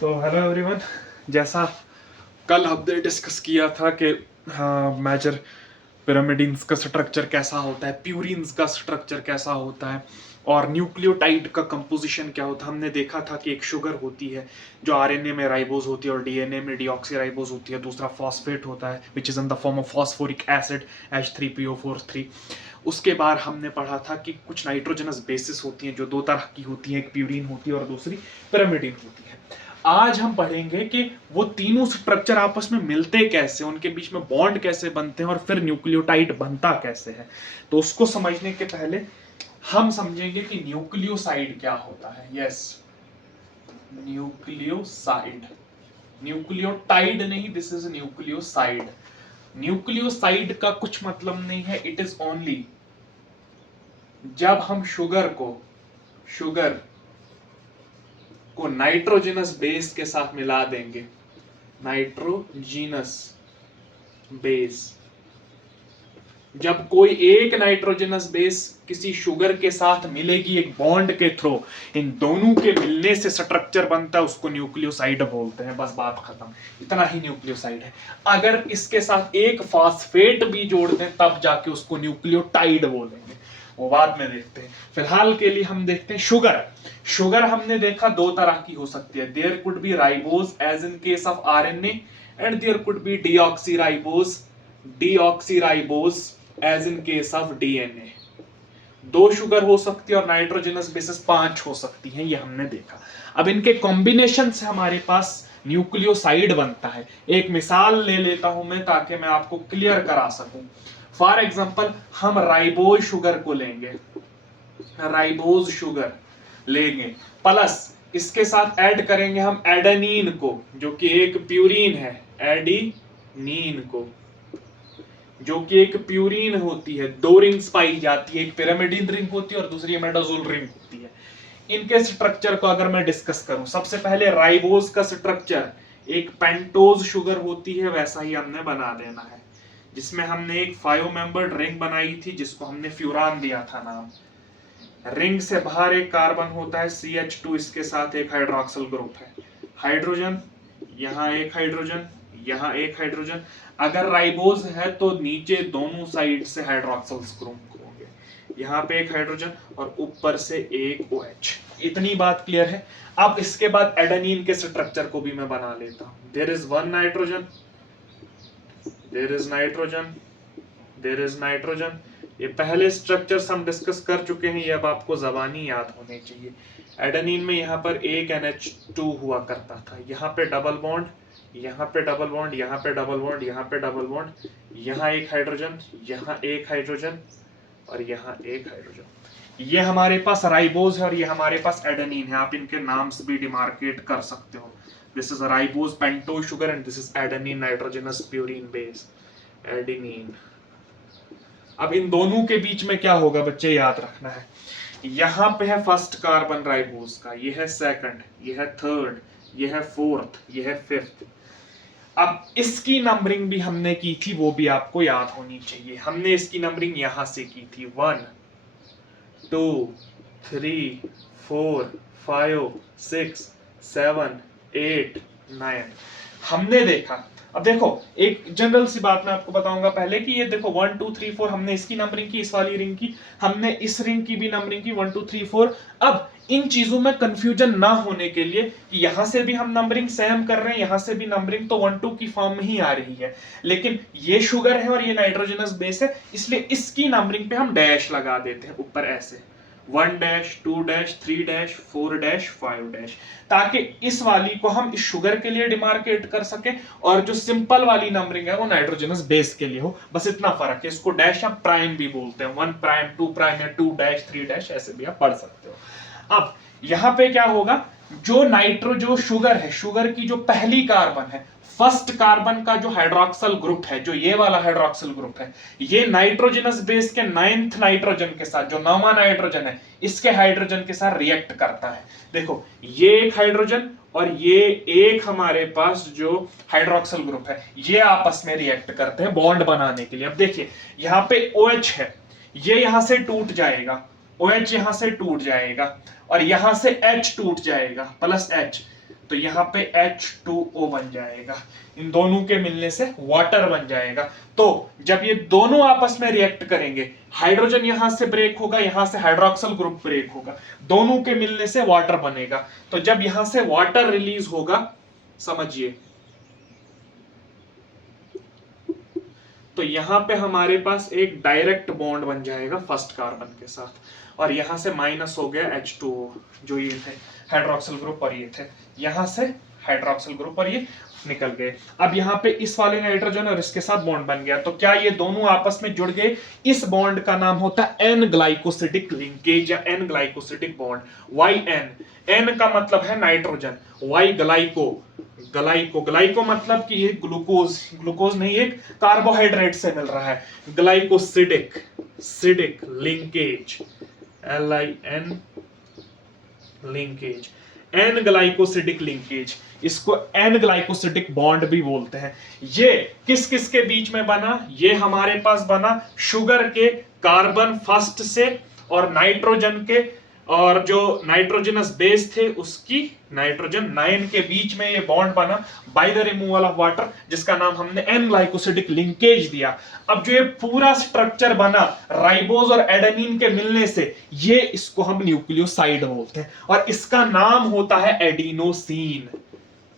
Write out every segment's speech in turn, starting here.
तो hello everyone. जैसा कल हमने डिस्कस किया था कि हाँ मेजर पिरामिडिन्स का स्ट्रक्चर कैसा होता है, प्यूरिन्स का स्ट्रक्चर कैसा होता है और न्यूक्लियोटाइड का कंपोजिशन क्या होता है। हमने देखा था कि एक शुगर होती है जो आरएनए में राइबोज होती है और डीएनए में डीऑक्सीराइबोज होती है। दूसरा फॉस्फेट होता है which is in the form of phosphoric acid H3PO4 3। उसके बाद हमने पढ़ा था कि कुछ नाइट्रोजनस बेसिस होती हैं जो दो तरह की होती हैं, एक प्यूरिन होती है और दूसरी पिरामिडिन होती है। आज हम पढ़ेंगे कि वो तीनों स्ट्रक्चर आपस में मिलते कैसे, उनके बीच में बॉन्ड कैसे बनते हैं और फिर न्यूक्लियोटाइड बनता कैसे है। तो उसको समझने के पहले हम समझेंगे कि न्यूक्लियोसाइड क्या होता है। यस, न्यूक्लियोसाइड, न्यूक्लियोटाइड नहीं, दिस इज न्यूक्लियोसाइड। न्यूक्लियोसाइड का कुछ मतलब नहीं है, इट इज ओनली जब हम शुगर को नाइट्रोजनस बेस के साथ मिला देंगे, नाइट्रोजीनस बेस, जब कोई एक नाइट्रोजनस बेस किसी शुगर के साथ मिलेगी एक बॉन्ड के थ्रू, इन दोनों के मिलने से स्ट्रक्चर बनता है, उसको न्यूक्लियोसाइड बोलते हैं। बस बात खत्म, इतना ही न्यूक्लियोसाइड है। अगर इसके साथ एक फॉस्फेट भी जोड़ दें तब जाके उसको न्यूक्लियोटाइड बोलेंगे, वो बाद में देखते हैं। फिलहाल के लिए हम देखते हैं शुगर हमने देखा दो तरह की हो सकती है। There could be ribose as in case of RNA and there could be deoxyribose as in case of DNA. दो शुगर हो सकती है और नाइट्रोजनस बेसिस 5 हो सकती हैं, ये हमने देखा। अब इनके कॉम्बिनेशन से हमारे पास न्यूक्लियोसाइड बनता है। एक मिसाल ले लेता हूं मैं ताकि मैं आपको क्लियर करा सकूं। फॉर एग्जांपल हम राइबोज शुगर को लेंगे, राइबोज शुगर लेंगे, प्लस इसके साथ ऐड करेंगे हम एडेनिन को, जो कि एक प्यूरिन है, एडेनिन को, जो कि एक प्यूरिन होती है। दो रिंग्स पाई जाती है, एक पिरामिडिन रिंग होती है और दूसरी इमेडाजोल रिंग होती है। इनके स्ट्रक्चर को अगर मैं डिस्कस करूं, सबसे पहले राइबोज का स्ट्रक्चर एक पेंटोज शुगर होती है वैसा ही हमने बना देना है, जिसमें हमने एक 5 मेंबर्ड रिंग बनाई थी जिसको हमने फ्यूरान दिया था नाम। रिंग से बाहर एक कार्बन होता है CH2, इसके साथ एक हाइड्रोक्सिल ग्रुप है, हाइड्रोजन, यहाँ एक हाइड्रोजन, यहाँ एक हाइड्रोजन। अगर राइबोज है तो नीचे दोनों साइड से हाइड्रोक्सिल ग्रुप होंगे, यहाँ पे एक हाइड्रोजन और ऊपर से एक OH। इतनी बात क्लियर है। अब इसके बाद एडेनिन के स्ट्रक्चर को भी मैं बना लेता हूं। There is one nitrogen, there is nitrogen, there is nitrogen. ये पहले स्ट्रक्चर्स हम डिस्कस कर चुके हैं, ये अब आपको जबानी याद होने चाहिए। एडेनिन में यहाँ पर एक NH2 हुआ करता था, यहाँ पे डबल बॉन्ड, यहाँ पे डबल बॉन्ड, यहाँ पे डबल बॉन्ड, यहाँ पे डबल बॉन्ड, यहाँ एक हाइड्रोजन, यहाँ एक हाइड्रोजन और यहाँ एक हाइड्रोजन। ये हमारे पास राइबोज है और ये हमारे पास एडेनिन है। आप इनके नाम्स भी डिमार्केट कर सकते हो। This is ribose pentose sugar and this is adenine nitrogenous purine base, adenine. अब इन दोनों के बीच में क्या होगा बच्चे, याद रखना है। यहाँ पे है फर्स्ट कार्बन राइबोज का, ये है सेकंड, ये है थर्ड, ये है फोर्थ, ये है फिफ्थ। अब इसकी नंबरिंग भी हमने की थी, वो भी आपको याद होनी चाहिए। हमने इसकी नंबरिंग यहां से की थी 1 2 3 4 5 6 7 8 9। हमने देखा, अब देखो एक जनरल सी बात मैं आपको बताऊंगा पहले कि ये देखो 1 2 3 4 हमने इसकी नंबरिंग की, इस वाली रिंग की, हमने इस रिंग की भी नंबरिंग की 1 2 3 4। अब इन चीजों में कंफ्यूजन ना होने के लिए कि यहां से भी हम नंबरिंग सेम कर रहे हैं, यहां से भी नंबरिंग तो 1 2 की फॉर्म में ही आ रही है, लेकिन ये शुगर है और ये नाइट्रोजनस बेस है, इसलिए इसकी नंबरिंग पे हम डैश लगा देते हैं ऊपर ऐसे 1 dash 2 dash 3 dash 4 dash 5 dash, ताकि इस वाली को हम इस शुगर के लिए डिमार्केट कर सके और जो सिंपल वाली नंबरिंग है वो नाइट्रोजनस बेस के लिए हो। बस इतना फर्क है। इसको डैश या प्राइम भी बोलते हैं, 1 प्राइम 2 प्राइम या 2 डैश 3 डैश, ऐसे भी आप पढ़ सकते हो। अब यहाँ पे क्या होगा, जो शुगर है, शुगर की जो पहली कार्बन है, फर्स्ट कार्बन का जो हाइड्रोक्सिल ग्रुप है, जो ये वाला हाइड्रोक्सिल ग्रुप है, ये नाइट्रोजनस बेस के 9th नाइट्रोजन के साथ, जो 9वां नाइट्रोजन है, इसके हाइड्रोजन के साथ रिएक्ट करता है। देखो ये एक हाइड्रोजन और ये एक हमारे पास जो हाइड्रोक्सिल ग्रुप है, ये आपस में रिएक्ट करते हैं बॉन्ड बनाने के लिए। अब देखिए यहाँ पे OH है, ये यहां से टूट जाएगा, OH यहां से टूट जाएगा और यहां से H टूट जाएगा प्लस H, तो यहाँ पे H2O बन जाएगा, इन दोनों के मिलने से वाटर बन जाएगा। तो जब ये दोनों आपस में रिएक्ट करेंगे, हाइड्रोजन यहां से ब्रेक होगा, यहां से हाइड्रोक्सिल ग्रुप ब्रेक होगा, दोनों के मिलने से वाटर बनेगा। तो जब यहां से वाटर रिलीज होगा, समझिए, तो यहां पे हमारे पास एक डायरेक्ट बॉन्ड बन जाएगा फर्स्ट कार्बन के साथ, और यहां से माइनस हो गया H2O, जो ये थे हाइड्रोक्सिल ग्रुप और ये थे, यहां से हाइड्रोक्सिल ग्रुप और ये निकल गए। अब यहाँ पे इस वाले नाइट्रोजन और इसके साथ बॉन्ड बन गया, तो क्या ये दोनों आपस में जुड़ गए? इस बॉन्ड का नाम होता है एन ग्लाइकोसिडिक लिंकेज या N glycosidic bond. Why N, N का मतलब है nitrogen, why glyco, glyco, glyco मतलब कि ये ग्लूकोज, ग्लूकोज नहीं, एक कार्बोहाइड्रेट से मिल रहा है, ग्लाइकोसिडिक, सिडिक linkage, LIN linkage, N glycosidic linkage, इसको एन ग्लाइकोसिडिक बॉन्ड भी बोलते हैं। ये किस किस के बीच में बना? ये हमारे पास बना शुगर के कार्बन फर्स्ट से और नाइट्रोजन के, और जो नाइट्रोजनस बेस थे उसकी नाइट्रोजन 9 के बीच में ये बॉन्ड बना by the removal of water, जिसका नाम हमने एन ग्लाइकोसिडिक लिंकेज दिया। अब जो ये पूरा स्ट्रक्चर बना राइबोज और एडेनिन के मिलने से, ये इसको हम न्यूक्लियोसाइड बोलते हैं, और इसका नाम होता है एडिनोसिन।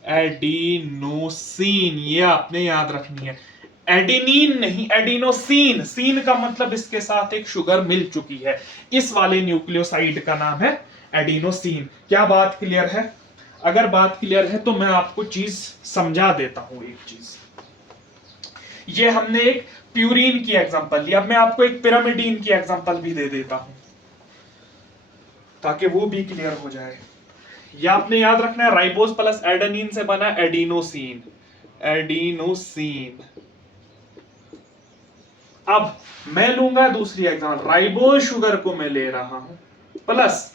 एडिनोसिन, ये आपने याद रखनी है, एडेनिन नहीं, एडिनोसिन। सीन का मतलब इसके साथ एक शुगर मिल चुकी है, इस वाले न्यूक्लियोसाइड का नाम है एडिनोसिन। क्या बात क्लियर है? अगर बात क्लियर है तो मैं आपको चीज समझा देता हूं। एक चीज, ये हमने एक प्यूरिन की एग्जांपल ली, अब मैं आपको एक पिरामिडीन की एग्जांपल भी दे देता हूं ताकि वो भी क्लियर हो जाए। ये आपने याद रखना है, राइबोज प्लस एडेनिन से बना एडिनोसिन, एडिनोसिन। अब मैं लूंगा दूसरी एग्जांपल, राइबोज शुगर को मैं ले रहा हूं प्लस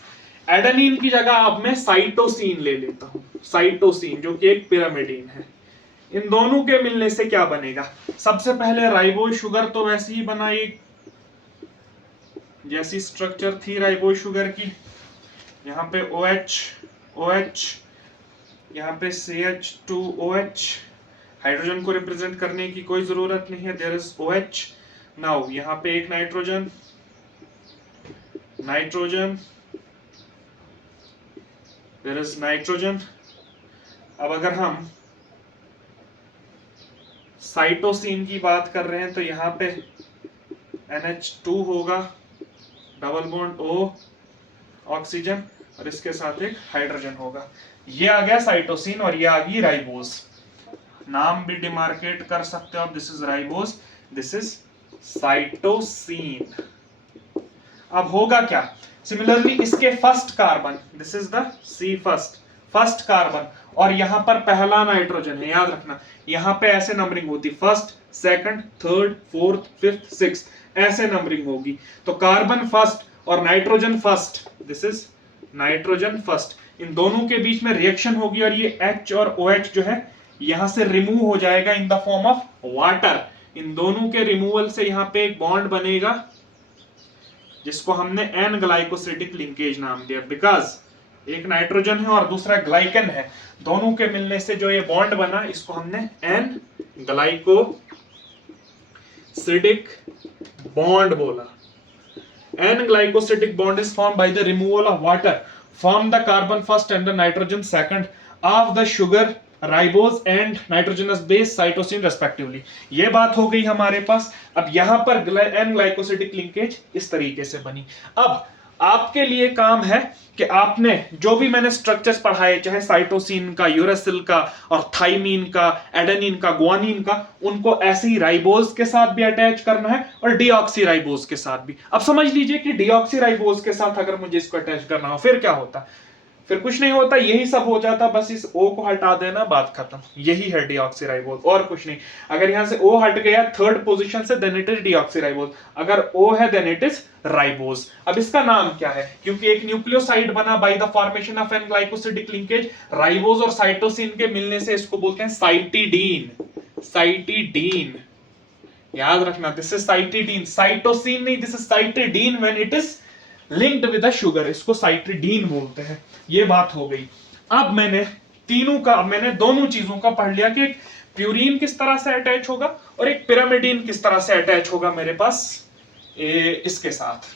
एडेनिन की जगह अब मैं साइटोसिन ले लेता हूं, साइटोसिन जो कि एक पिरामिडीन है। इन दोनों के मिलने से क्या बनेगा? सबसे पहले राइबोज शुगर तो वैसे ही बना, एक जैसी स्ट्रक्चर थी राइबोज शुगर की, यहां पे OH OH, यहां पे CH2OH, हाइड्रोजन को रिप्रेजेंट करने की कोई जरूरत नहीं है, देयर इज OH। नाउ यहां पे एक nitrogen, nitrogen, there is nitrogen. अब अगर हम साइटोसिन की बात कर रहे हैं तो यहां पे NH2 होगा, डबल बॉन्ड O, ऑक्सीजन, और इसके साथ एक हाइड्रोजन होगा। ये आ गया साइटोसिन और ये आ गई राइबोज। नाम भी डिमार्केट कर सकते हो आप, this is ribose, this is cytosine. अब होगा क्या? सिमिलरली इसके first carbon, this is the C first carbon, और यहां पर पहला नाइट्रोजन है, याद रखना यहां पे ऐसे नंबरिंग होती, first, second, third, fourth, fifth, sixth, ऐसे नंबरिंग होगी। तो कार्बन फर्स्ट और nitrogen first, this is nitrogen first, इन दोनों के बीच में रिएक्शन होगी और ये H और OH जो है यहां से रिमूव हो जाएगा in the form of water. इन दोनों के रिमूवल से यहां पे एक बॉन्ड बनेगा जिसको हमने एन ग्लाइकोसिडिक लिंकेज नाम दिया, बिकॉज एक नाइट्रोजन है और दूसरा ग्लाइकन है, दोनों के मिलने से जो ये बॉन्ड बना इसको हमने एन ग्लाइकोसिडिक बॉन्ड बोला। N glycosidic bond is formed by the removal of water from the carbon first and the nitrogen second of the sugar ribose and nitrogenous base cytosine respectively। ये बात हो गई हमारे पास। अब यहां पर N glycosidic linkage इस तरीके से बनी। अब आपके लिए काम है कि आपने जो भी मैंने स्ट्रक्चर्स पढ़ाए, चाहे साइटोसिन का, यूरेसिल का, और थाइमीन का, एडेनिन का, गुआनिन का, उनको ऐसे ही राइबोज के साथ भी अटैच करना है और डीऑक्सीराइबोज के साथ भी। अब समझ लीजिए कि डीऑक्सीराइबोज के साथ अगर मुझे इसको अटैच करना हो फिर क्या होता? फिर कुछ नहीं होता, यही सब हो जाता, बस इस O को हटा देना, बात खत्म। यही है डीऑक्सीराइबोज, और कुछ नहीं। अगर यहां से O हट गया थर्ड पोजीशन से, देन इट इज डीऑक्सीराइबोज। अगर O है देन इट इज राइबोज। अब इसका नाम क्या है? क्योंकि एक न्यूक्लियोसाइड बना by the formation of N glycosidic linkage, ribose और साइटोसिन के मिलने से इसको बोलते हैं साइटिडीन। साइटिडीन, याद रखना, दिस इज साइटिडीन, साइटोसिन नहीं, this is cytidine when it is linked with the sugar, इसको साइटिडीन बोलते हैं। ये बात हो गई। अब मैंने तीनों का, मैंने दोनों चीजों का पढ़ लिया कि एक प्यूरीन किस तरह से अटैच होगा और एक पिरामिडीन किस तरह से अटैच होगा मेरे पास इसके साथ,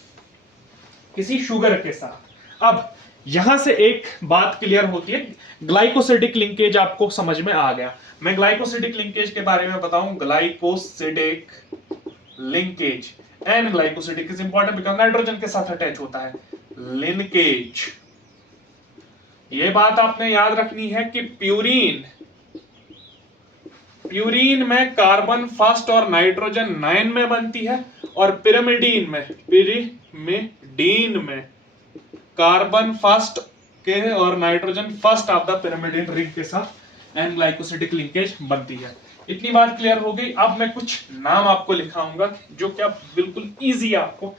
किसी शुगर के साथ। अब यहां से एक बात क्लियर होती है, ग्लाइकोसिडिक लिंकेज आपको समझ में आ गया। मैं ग्लाइकोसिडिक लिंकेज के बारे में बताऊं। Glycosidic linkage and glycosidic is important because nitrogen के साथ अटैच होता है। लिंकेज, ये बात आपने याद रखनी है कि प्यूरीन में कार्बन फर्स्ट और नाइट्रोजन 9 में बनती है, और पिरामिडीन में कार्बन फर्स्ट के और nitrogen first of the pyrimidine ring के साथ एन ग्लाइकोसिडिक लिंकेज बनती है। इतनी बात क्लियर हो गई। अब मैं कुछ नाम आपको लिखाऊंगा जो क्या बिल्कुल इजी आपको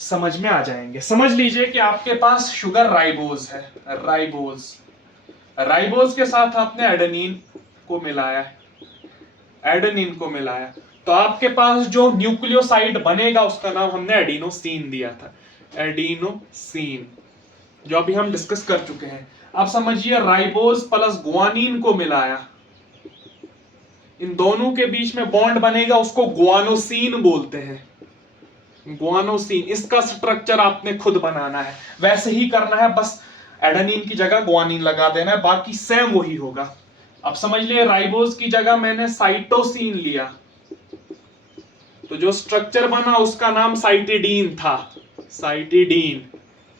समझ में आ जाएंगे। समझ लीजिए कि आपके पास शुगर राइबोज है, राइबोज के साथ आपने एडेनिन को मिलाया, तो आपके पास जो न्यूक्लियोसाइड बनेगा उसका नाम हमने एडिनोसिन दिया था, एडिनोसिन, जो अभी हम डिस्कस कर चुके हैं। अब समझिए राइबोज प्लस गुआनिन को मिलाया, इन दोनों के बीच में बॉन्ड बनेगा, उसको गुआनोसिन बोलते हैं, गुआनोसिन। इसका स्ट्रक्चर आपने खुद बनाना है, वैसे ही करना है, बस एडेनिन की जगह गुआनिन लगा देना है, बाकी सेम वही होगा। अब समझ लिए राइबोज की जगह मैंने साइटोसिन लिया, तो जो स्ट्रक्चर बना उसका नाम साइटिडीन था, साइटिडीन,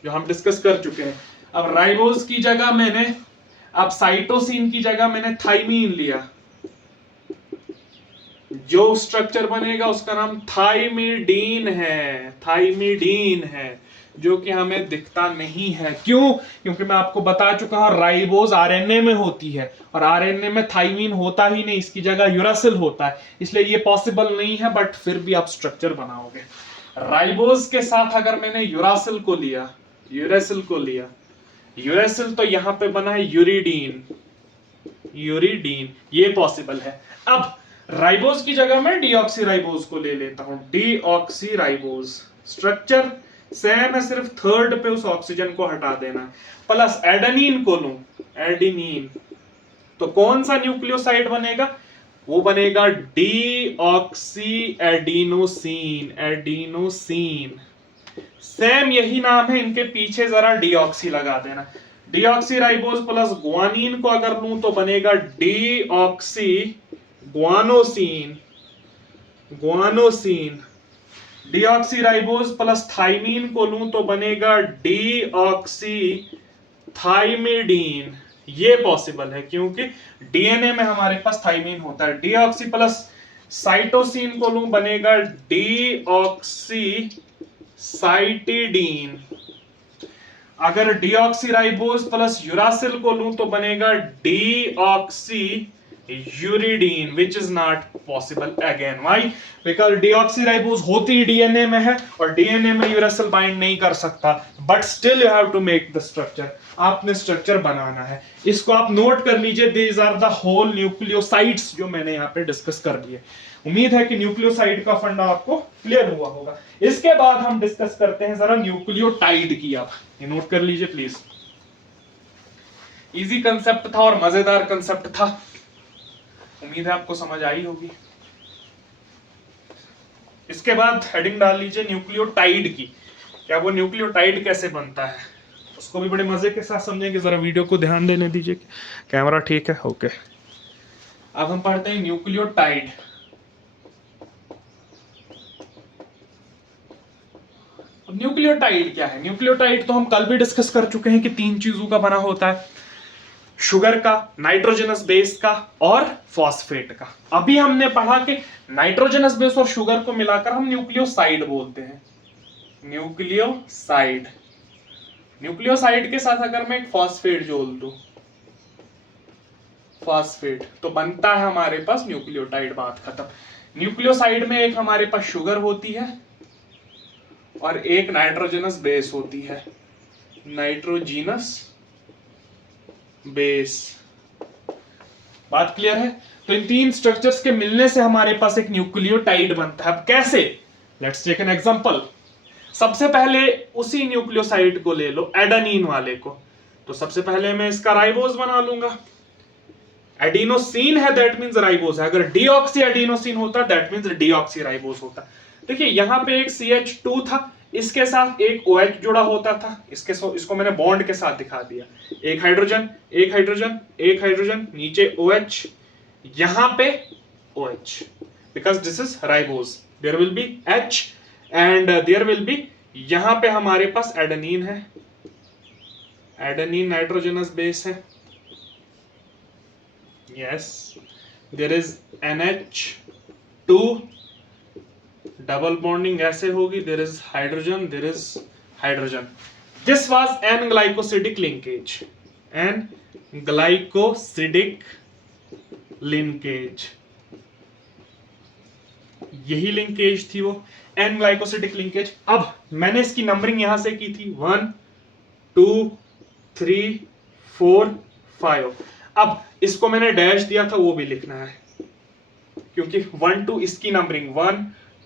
जो हम डिस्कस कर चुके हैं। अब राइबोज की जगह मैंने, अब साइटोसिन की जगह मैंने थाइमीन लिया, जो स्ट्रक्चर बनेगा उसका नाम थाइमिडीन है, जो कि हमें दिखता नहीं है। क्यों? क्योंकि मैं आपको बता चुका हूं राइबोज आरएनए में होती है, और आरएनए में थाइमीन होता ही नहीं, इसकी जगह यूरासिल होता है, इसलिए ये पॉसिबल नहीं है, बट फिर भी आप स्ट्रक्चर बनाओगे। राइबोज के साथ अगर मैंने यूरासिल को लिया, यूरासिल तो यहां पे बना है यूरिडीन, ये पॉसिबल है। अब राइबोज की जगह मैं डीऑक्सीराइबोज को ले लेता हूं, डीऑक्सीराइबोज, स्ट्रक्चर सेम है, सिर्फ थर्ड पे उस ऑक्सीजन को हटा देना, प्लस एडेनिन को लूं, एडेनिन, तो कौन सा न्यूक्लियोसाइड बनेगा? वो बनेगा डीऑक्सी एडिनोसिन, सेम यही नाम है, इनके पीछे जरा डीऑक्सी लगा देना। डीऑक्सीराइबोज प्लस गुआनिन को अगर लूं तो बनेगा deoxyguanosine, deoxyribose plus thymine को लूं तो बनेगा डीऑक्सी थाइमिडीन। ये पॉसिबल है क्योंकि डीएनए में हमारे पास थाइमीन होता है। डीऑक्सी प्लस साइटोसिन को लूं बनेगा डीऑक्सी साइटिडीन। अगर डीऑक्सीराइबोज प्लस यूरासिल को लूं तो बनेगा deoxy uridine, which is not possible again. Why? Because deoxyribose होती डीएनए में है और डीएनए में यूरासिल बाइंड नहीं कर सकता, but still you have to make the structure. आपने स्ट्रक्चर बनाना है, इसको आप नोट कर लीजिए। These are the whole nucleosides जो मैंने यहाँ पे डिस्कस कर दिए। उम्मीद है कि न्यूक्लियोसाइड का फंडा आपको क्लियर हुआ होगा। इसके बाद हम डिस्कस करते हैं जरा न्यूक्लियोटाइड की। आप ये नोट कर लीजिए प्लीज, इजी कंसेप्ट था और मजेदार कंसेप्ट था, उम्मीद है आपको समझ आई होगी। इसके बाद हेडिंग डाल लीजिए न्यूक्लियोटाइड की, क्या वो न्यूक्लियोटाइड कैसे बनता है, उसको भी बड़े मजे के साथ समझेंगे। जरा वीडियो को ध्यान देने दीजिए, कैमरा ठीक है, ओके। अब हम पढ़ते हैं न्यूक्लियोटाइड। अब न्यूक्लियोटाइड क्या है? न्यूक्लियोटाइड तो हम कल भी डिस्कस कर चुके हैं कि 3 चीजों का बना होता है, शुगर का, नाइट्रोजनस बेस का और फॉस्फेट का। अभी हमने पढ़ा कि नाइट्रोजनस बेस और शुगर को मिलाकर हम न्यूक्लियोसाइड बोलते हैं, न्यूक्लियोसाइड के साथ अगर मैं एक फॉस्फेट जोड़ दूं, फॉस्फेट, तो बनता है हमारे पास न्यूक्लियोटाइड। बात खत्म। न्यूक्लियोसाइड में एक हमारे पास शुगर होती है और एक नाइट्रोजनस बेस होती है, नाइट्रोजीनस बेस। बात क्लियर है? तो इन 3 स्ट्रक्चर्स के मिलने से हमारे पास एक न्यूक्लियोटाइड बनता है। अब कैसे? Let's take an example. सबसे पहले उसी न्यूक्लियोसाइड को ले लो, एडेनिन वाले को, तो सबसे पहले मैं इसका राइबोज बना लूंगा। एडिनोसिन है दैट मींस राइबोज है। अगर डीऑक्सी एडिनोसिन होता दैट मींस डीऑक्सी राइबोज होता। देखिए यहां पे एक CH2 था, इसके साथ एक OH जुड़ा होता था, इसको मैंने बॉन्ड के साथ दिखा दिया। एक हाइड्रोजन, एक हाइड्रोजन, एक हाइड्रोजन, नीचे OH, यहां पे OH, because this is ribose. There will be H and there will be, यहां पे हमारे पास एडेनिन है, एडेनिन नाइट्रोजनस बेस है, yes, there is NH2, double bonding ऐसे होगी, there is hydrogen, there is hydrogen. This was N-glycosidic linkage, N-glycosidic linkage, यही linkage थी वो N-glycosidic linkage। अब मैंने इसकी नंबरिंग यहां से की थी 1 2 3 4 5। अब इसको मैंने डैश दिया था, वो भी लिखना है, क्योंकि 1 2 इसकी नंबरिंग 1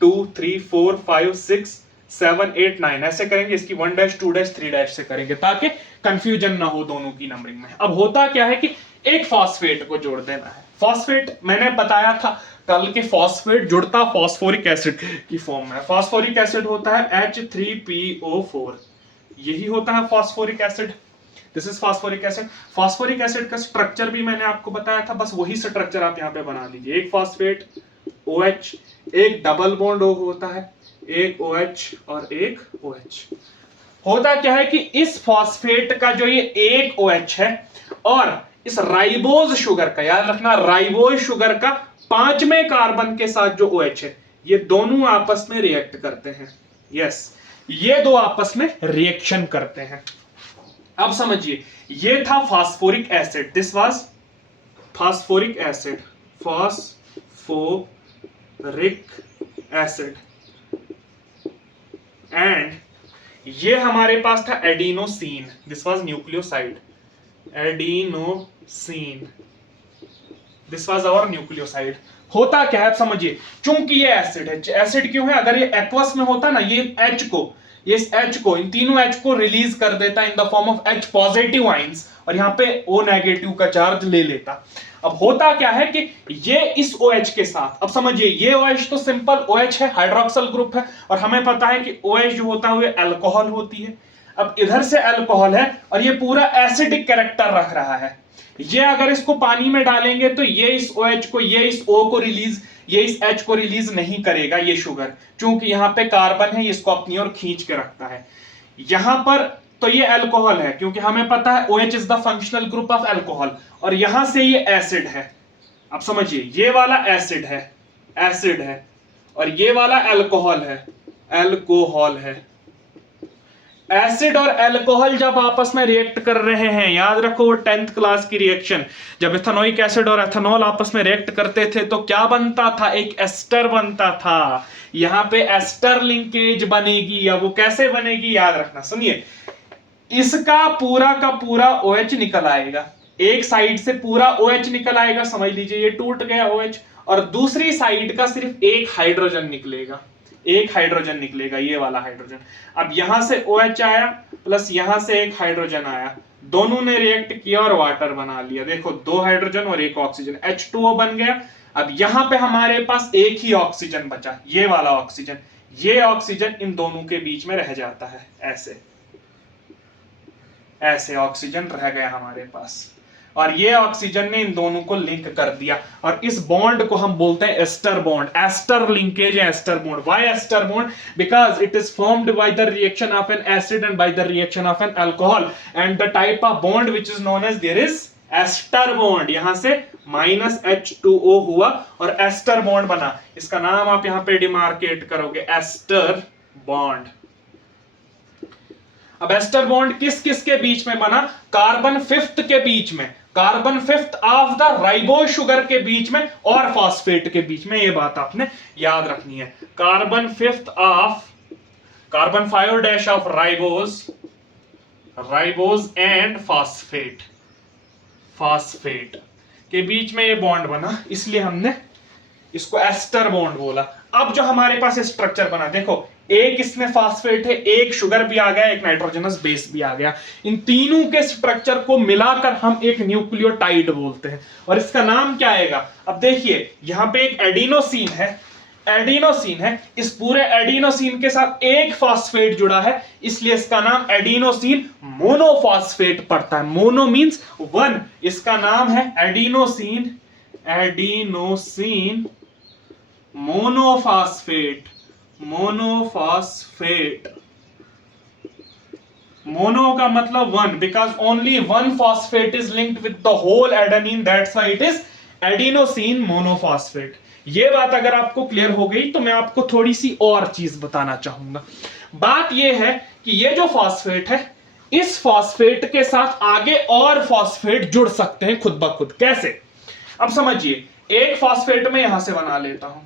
2 3 4 5 6 7 8 9 ऐसे करेंगे, इसकी 1 डैश 2 डैश 3 डैश से करेंगे ताकि कंफ्यूजन ना हो दोनों की नंबरिंग में। अब होता क्या है कि एक फॉस्फेट को जोड़ देना है। फॉस्फेट मैंने बताया था कल के, फॉस्फेट जुड़ता फॉस्फोरिक एसिड की फॉर्म में। फॉस्फोरिक एसिड होता है H3PO4, यही होता है phosphoric acid. This is phosphoric acid. Phosphoric acid का स्ट्रक्चर भी मैंने आपको बताया था, बस वही स्ट्रक्चर आप यहाँ पे बना लीजिए। एक फॉस्फेट OH, एक डबल बॉन्ड होता है, एक OH और एक OH। होता क्या है कि इस फॉस्फेट का जो ये एक OH है और इस राइबोज शुगर का, याद रखना राइबोज शुगर का 5वें कार्बन के साथ जो OH है, ये दोनों आपस में रिएक्ट करते हैं। यस, ये दो आपस में रिएक्शन करते हैं। अब समझिए, ये था phosphoric acid, this was phosphoric acid, phosphoric acid, and ये हमारे पास था adenosine, this was nucleoside, adenosine, this was our nucleoside. होता क्या है आप समझिए, चूंकि ये एसिड है, एसिड क्यों है, अगर ये एक्वस में होता ना, ये इस H को, इन तीनों H को रिलीज कर देता इन the form of H positive ions, और यहां पे O नेगेटिव का चार्ज ले लेता। अब होता क्या है कि ये इस OH के साथ, अब समझिए ये OH तो सिंपल OH है, हाइड्रोक्सिल ग्रुप है, और हमें पता है कि OH जो होता है वो अल्कोहल होती है। अब इधर से अल्कोहल है और ये पूरा एसिडिक कैरेक्टर रख रहा है। ये अगर इसको पानी में डालेंगे तो ये इस OH को, ये इस O को रिलीज, ये इस H को रिलीज नहीं करेगा, ये शुगर, क्योंकि यहां पे कार्बन है, इसको अपनी ओर खींच के रखता है। यहां पर तो ये अल्कोहल है, क्योंकि हमें पता है OH is the functional group of alcohol, और यहां से ये एसिड है। अब समझिए, ये वाला एसिड है, और ये वाला अल्कोहल है, एसिड और अल्कोहल जब आपस में रिएक्ट कर रहे हैं, याद रखो वो 10th क्लास की रिएक्शन, जब इथेनोइक एसिड और एथेनॉल आपस में रिएक्ट करते थे तो क्या बनता था, एक एस्टर बनता था। यहां पे एस्टर लिंकेज बनेगी। अब वो कैसे बनेगी याद रखना, सुनिए, इसका पूरा का पूरा OH निकल आएगा, एक साइड से पूरा OH निकल आएगा, समझ लीजिए ये टूट गया OH, और दूसरी साइड का सिर्फ एक हाइड्रोजन निकलेगा, ये वाला हाइड्रोजन। अब यहां से OH आया प्लस यहां से एक हाइड्रोजन आया, दोनों ने रिएक्ट किया और वाटर बना लिया। देखो 2 हाइड्रोजन और एक ऑक्सीजन, H2O बन गया। अब यहां पे हमारे पास एक ही ऑक्सीजन बचा, ये वाला ऑक्सीजन। ये ऑक्सीजन इन दोनों के बीच में रह जाता है, ऐसे ऑक्सीजन रह गया हमारे पास, और ये ऑक्सीजन ने इन दोनों को लिंक कर दिया, और इस बॉन्ड को हम बोलते हैं एस्टर बॉन्ड। एस्टर लिंकेज है, ester bond. Why ester bond? Because it is formed by the reaction of an acid and by the reaction of an alcohol, and the type of bond which is known as there is ester bond. यहां से -H2O हुआ और ester bond बना। इसका नाम आप यहां पे डिमार्केट करोगे, एस्टर बॉन्ड। अब एस्टर बॉन्ड किस किस के बीच में बना? कार्बन 5th के बीच में, carbon 5th of the ribose sugar के बीच में और फॉस्फेट के बीच में। ये बात आपने याद रखनी है। Carbon 5th of, carbon 5 dash of ribose and phosphate के बीच में ये बॉन्ड बना, इसलिए हमने इसको एस्टर बॉन्ड बोला। अब जो हमारे पास स्ट्रक्चर बना, देखो एक इसमें फास्फेट है, एक शुगर भी आ गया, एक नाइट्रोजनस बेस भी आ गया। इन तीनों के स्ट्रक्चर को मिलाकर हम एक न्यूक्लियोटाइड बोलते हैं और इसका नाम क्या आएगा। अब देखिए यहां पे एक एडिनोसिन है, एडिनोसिन है, इस पूरे एडिनोसिन के साथ एक फास्फेट जुड़ा है, इसलिए इसका नाम एडिनोसिन मोनोफॉस्फेट पड़ता है। मोनो मींस वन, इसका नाम है adenosine, adenosine monophosphate, monophosphate. Mono का मतलब one, because only one phosphate is linked with the whole adenine, that's why it is adenosine monophosphate. ये बात अगर आपको क्लियर हो गई तो मैं आपको थोड़ी सी और चीज बताना चाहूंगा। बात यह है कि ये जो फॉस्फेट है, इस फॉस्फेट के साथ आगे और फॉस्फेट जुड़ सकते हैं खुद ब खुद। कैसे? अब समझिए, एक फॉस्फेट में यहां से बना लेता हूं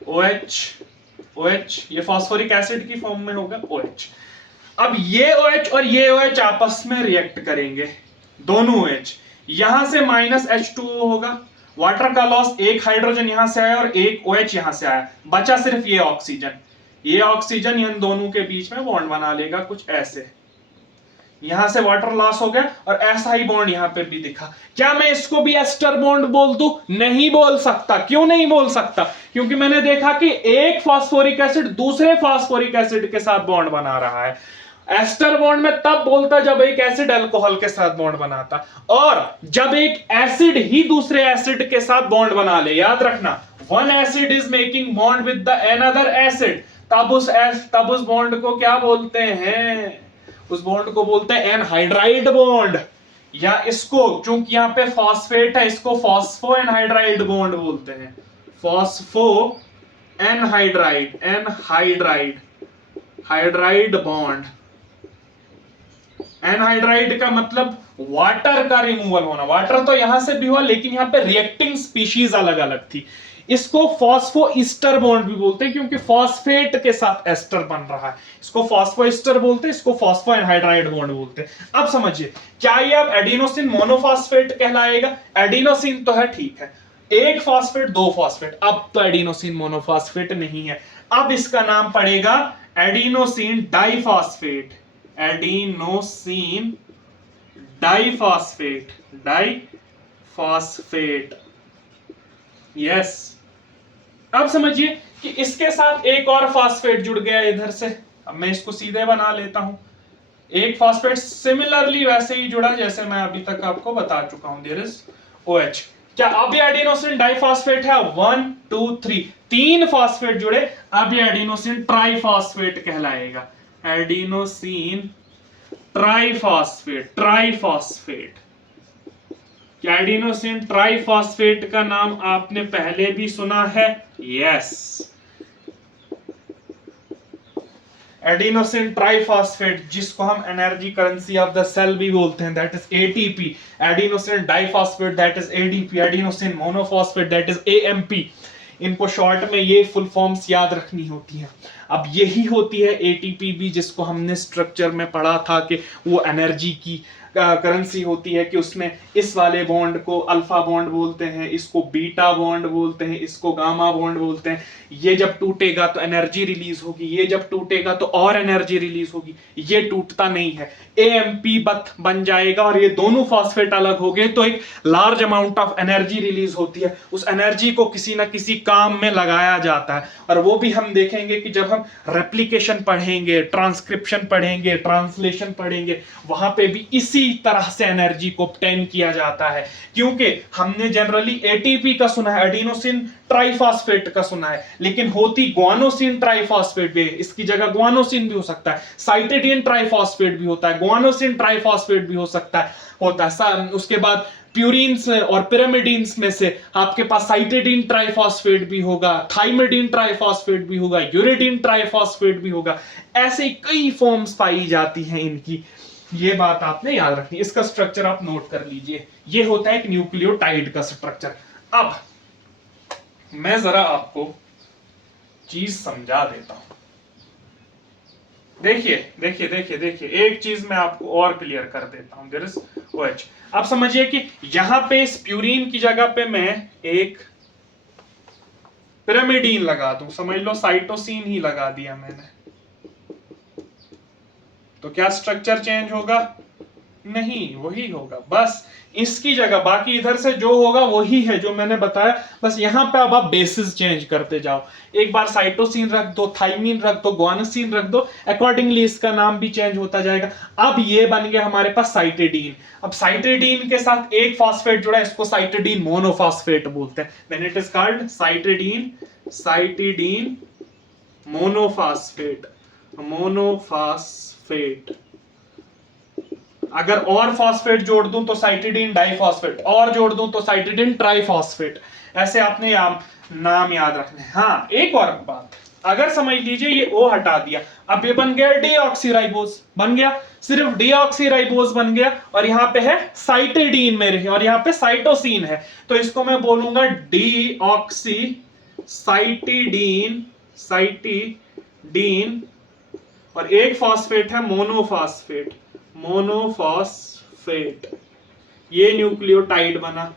OH, OH, ये फास्फोरिक एसिड की फॉर्म में होगा OH। अब ये OH और ये OH आपस में रिएक्ट करेंगे, दोनों OH, यहां से -H2O होगा, वाटर का लॉस, एक हाइड्रोजन यहां से आया और एक OH यहां से आया, बचा सिर्फ ये ऑक्सीजन। ये ऑक्सीजन इन दोनों के बीच में बॉन्ड बना लेगा कुछ ऐसे, यहां से वाटर लॉस हो गया और ऐसा ही बॉन्ड यहां पे भी दिखा। क्या मैं इसको भी एस्टर बॉन्ड बोल दूं? नहीं बोल सकता। क्यों नहीं बोल सकता? क्योंकि मैंने देखा कि एक फास्फोरिक एसिड दूसरे फास्फोरिक एसिड के साथ बॉन्ड बना रहा है। एस्टर बॉन्ड में तब बोलता जब एक एसिड अल्कोहल के साथ बॉन्ड बनाता, और जब एक एसिड ही दूसरे एसिड के साथ बॉन्ड बना ले। याद रखना, one acid is making bond with the another acid, तब उस बॉन्ड को क्या बोलते हैं? उस बॉन्ड को बोलते हैं एनहाइड्राइड बॉन्ड, या इसको, चूंकि यहां पे फॉस्फेट है, इसको फॉस्फो एनहाइड्राइड बॉन्ड बोलते हैं। Phospho anhydride, anhydride, hydride bond. Anhydride का मतलब वाटर का रिमूवल होना। वाटर तो यहां से भी हुआ, लेकिन यहां पे रिएक्टिंग स्पीशीज अलग अलग थी। इसको फॉस्फो ईस्टर बॉन्ड भी बोलते हैं, क्योंकि फॉस्फेट के साथ एस्टर बन रहा है। इसको फॉस्फो ईस्टर बोलते हैं, इसको फॉस्फो एनहाइड्राइड बॉन्ड बोलते हैं। अब समझिए, क्या ये अब एडिनोसिन मोनोफॉस्फेट कहलाएगा? एडिनोसिन तो है, ठीक है, एक फॉस्फेट दो फॉस्फेट, अब तो एडिनोसिन मोनोफॉस्फेट नहीं है, अब इसका नाम पड़ेगा adenosine diphosphate, adenosine diphosphate, diphosphate. Yes, अब समझिए कि इसके साथ एक और फॉस्फेट जुड़ गया इधर से। अब मैं इसको सीधे बना लेता हूं। एक फॉस्फेट सिमिलरली वैसे ही जुड़ा जैसे मैं अभी तक आपको बता चुका हूं, देयर इज OH। क्या अब ये एडिनोसिन डाइफॉस्फेट है? 1 2 3, तीन फॉस्फेट जुड़े, अब ये एडिनोसिन ट्राइफॉस्फेट कहलाएगा। Adenosine triphosphate, triphosphate. क्या एडिनोसिन ट्राइफॉस्फेट का नाम आपने पहले भी सुना है? यस, एडिनोसिन ट्राइफॉस्फेट, जिसको हम energy currency of the cell भी बोलते हैं, that is ATP। Adenosine diphosphate, that is ADP। Adenosine monophosphate, that is AMP। इनको शॉर्ट में ये फुल फॉर्म्स याद रखनी होती हैं। अब यही होती है ATP भी, जिसको हमने स्ट्रक्चर में पढ़ा था कि वो एनर्जी की करेंसी होती है, कि उसमें इस वाले बॉन्ड को अल्फा बॉन्ड बोलते हैं, इसको बीटा बॉन्ड बोलते हैं, इसको गामा बॉन्ड बोलते हैं। ये जब टूटेगा तो एनर्जी रिलीज होगी, ये जब टूटेगा तो और एनर्जी रिलीज होगी। ये टूटता नहीं है, AMP बन जाएगा और ये दोनों फॉस्फेट अलग हो गए तो एक large amount of energy release होती है। उस एनर्जी को किसी ना किसी काम में लगाया जाता है, और वो भी हम देखेंगे कि जब हम रेप्लिकेशन पढ़ेंगे, ट्रांसक्रिप्शन पढ़ेंगे, ट्रांसलेशन पढ़ेंगे, वहां पे भी इसी तरह से एनर्जी को ऑब्टेन किया जाता है। क्योंकि हमने जनरली ATP का सुना है, एडिनोसिन ट्राइफॉस्फेट का सुना है, लेकिन होती ग्वानोसिन ट्राइफॉस्फेट भी है। इसकी जगह ग्वानोसिन भी हो सकता है, साइटिडीन ट्राइफॉस्फेट भी होता है, ग्वानोसिन ट्राइफॉस्फेट भी हो सकता है। उसके बाद प्यूरिन्स और पिरामिडिन्स में से आपके पास साइटिडीन ट्राइफॉस्फेट भी होगा, थाइमिडीन ट्राइफॉस्फेट भी होगा, यूरिडीन ट्राइफॉस्फेट भी होगा। ऐसे कई फॉर्म्स पाई जाती हैं इनकी। ये बात आपने याद रखनी, इसका स्ट्रक्चर आप नोट कर लीजिए। ये होता है एक न्यूक्लियोटाइड का स्ट्रक्चर। अब मैं जरा आपको चीज समझा देता हूं। देखिए देखिए देखिए देखिए, एक चीज मैं आपको और क्लियर कर देता हूं, देयर इज OH। आप समझिए कि यहां पे इस प्यूरिन की जगह पे मैं एक पिरामिडीन लगा दूं, समझ लो साइटोसिन ही लगा दिया मैंने, तो क्या स्ट्रक्चर चेंज होगा? नहीं, वही होगा बस इसकी जगह, बाकी इधर से जो होगा वही है जो मैंने बताया, बस यहां पे अब आप बेसिस चेंज करते जाओ। एक बार साइटोसिन रख दो, थाइमिन रख दो, ग्वानोसिन रख दो, अकॉर्डिंगली इसका नाम भी चेंज होता जाएगा। अब ये बन गया हमारे पास साइटिडीन। अब साइटिडीन के साथ एक फॉस्फेट जुड़ा है, इसको साइटिडीन मोनोफॉस्फेट बोलते हैं। Then it is called cytidine, cytidine monophosphate, monophosphate. अगर और फॉस्फेट जोड़ दूं तो साइटिडीन डाइफॉस्फेट, और जोड़ दूं तो साइटिडीन ट्राइफॉस्फेट। ऐसे आपने नाम याद रखने। हाँ, एक और बात, अगर समझ लीजिए ये O हटा दिया, अब ये बन गया डीऑक्सीराइबोज, बन गया, सिर्फ डीऑक्सीराइबोज बन गया, और यहां पे है साइटिडीन मेरे, और यहां पे साइटोसिन है, तो इसको मैं बोलूंगा डीऑक्सी साइटिडीन, साइटिडीन, और एक फॉस्फेट है मोनोफॉस्फेट, मोनोफॉस्फेट। ये न्यूक्लियोटाइड बना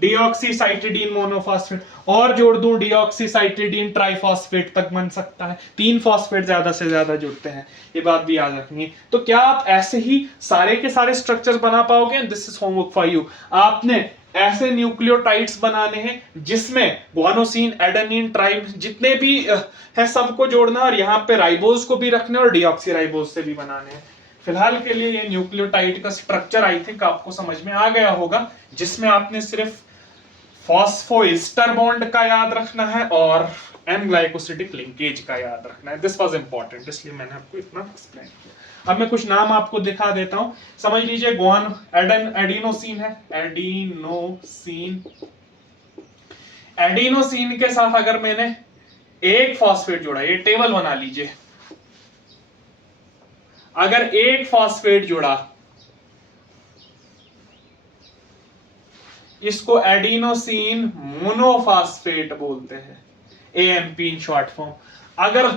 डीऑक्सीसाइटिडीन मोनोफॉस्फेट, और जोड़ दूं डीऑक्सीसाइटिडीन ट्राइफॉस्फेट तक बन सकता है। 3 फॉस्फेट ज्यादा से ज्यादा जुड़ते हैं, ये बात भी याद रखनी है। तो क्या आप ऐसे ही सारे के सारे स्ट्रक्चर्स बना पाओगे? This is homework for you. आपने ऐसे न्यूक्लियोटाइड्स बनाने हैं जिसमें ग्वानोसिन, एडेनिन, ट्राइम जितने भी है सबको जोड़ना, और यहाँ पे राइबोज को भी रखने, और डीऑक्सीराइबोज से भी बनाने हैं। फिलहाल के लिए ये न्यूक्लियोटाइड का स्ट्रक्चर आई थिंक आपको समझ में आ गया होगा, जिसमें आपने सिर्फ फॉस्फोएस्टर बॉन्ड का याद रखना है और एन ग्लाइकोसिडिक लिंकेज का याद रखना है। दिस वाज इंपॉर्टेंट, इसलिए मैंने आपको इतना एक्सप्लेन किया। अब मैं कुछ नाम आपको दिखा देता हूं, समझ लीजिए। एडिनोसिन है, एडिनोसिन। एडिनोसिन के साथ अगर मैंने एक फॉस्फेट जोड़ा, ये टेबल बना लीजिए, अगर एक फॉस्फेट जुड़ा, इसको एडिनोसिन मोनोफॉस्फेट बोलते हैं, AMP इन शॉर्ट फॉर्म। अगर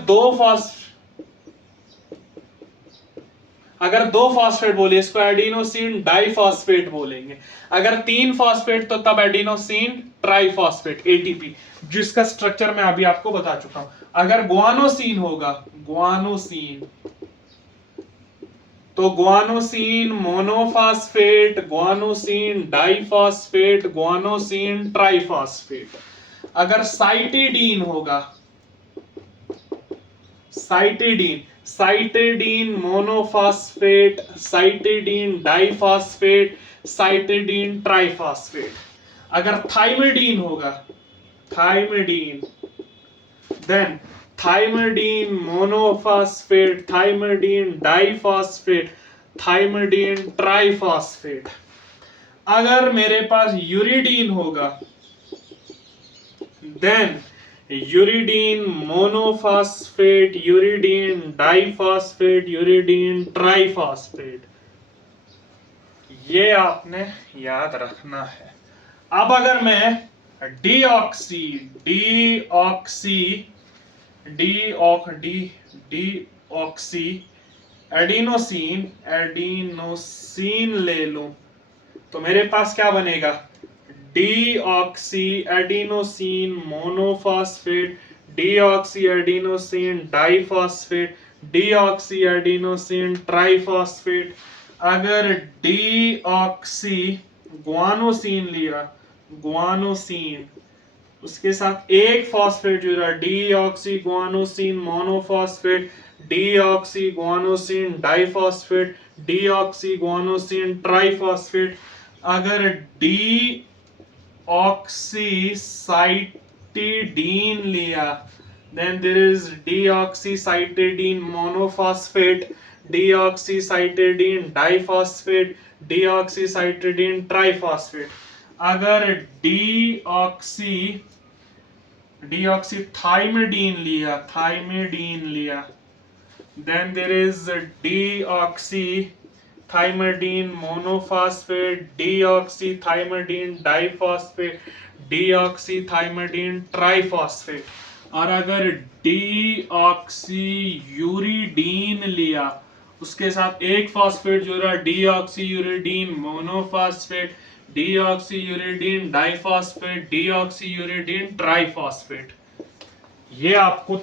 दो फॉस्फेट बोले, इसको एडिनोसिन डाइफॉस्फेट बोलेंगे। अगर 3 फॉस्फेट तो तब एडिनोसिन ट्राइफॉस्फेट, ATP, जिसका स्ट्रक्चर मैं अभी आपको बता चुका हूं। अगर ग्वानोसिन होगा, ग्वानोसिन, तो guanosine monophosphate, guanosine diphosphate, guanosine triphosphate. अगर साइटिडीन होगा, cytidine, cytidine monophosphate, cytidine diphosphate, cytidine triphosphate. अगर थाइमिडीन होगा, thymidine, then thymidine monophosphate, thymidine diphosphate, thymidine triphosphate. अगर मेरे पास यूरिडीन होगा, then uridine monophosphate, uridine diphosphate, uridine triphosphate. ये आपने याद रखना है। अब अगर मैं डीऑक्सी एडिनोसिन ले लूं, तो मेरे पास क्या बनेगा? Deoxy adenosine monophosphate, deoxy adenosine diphosphate, deoxy adenosine triphosphate. अगर डीऑक्सी ग्वानोसिन लिया, ग्वानोसिन, उसके साथ एक फॉस्फेट जुड़ा, deoxy guanosine monophosphate, deoxy guanosine diphosphate, deoxy guanosine triphosphate. अगर डीऑक्सीसाइटिडीन लिया, then there is deoxycytidine monophosphate, deoxycytidine diphosphate, deoxycytidine triphosphate. अगर deoxythymidine लिया, thymidine लिया, then there is deoxythymidine monophosphate, deoxythymidine diphosphate, deoxythymidine triphosphate. और अगर डीऑक्सीयूरिडीन लिया, उसके साथ एक फॉस्फेट जुड़ा, डीऑक्सीयूरिडीन मोनोफॉस्फेट, डीऑक्सीयूरिडीन डाइफॉस्फेट, डीऑक्सीयूरिडीन ट्राइफॉस्फेट। ये आपको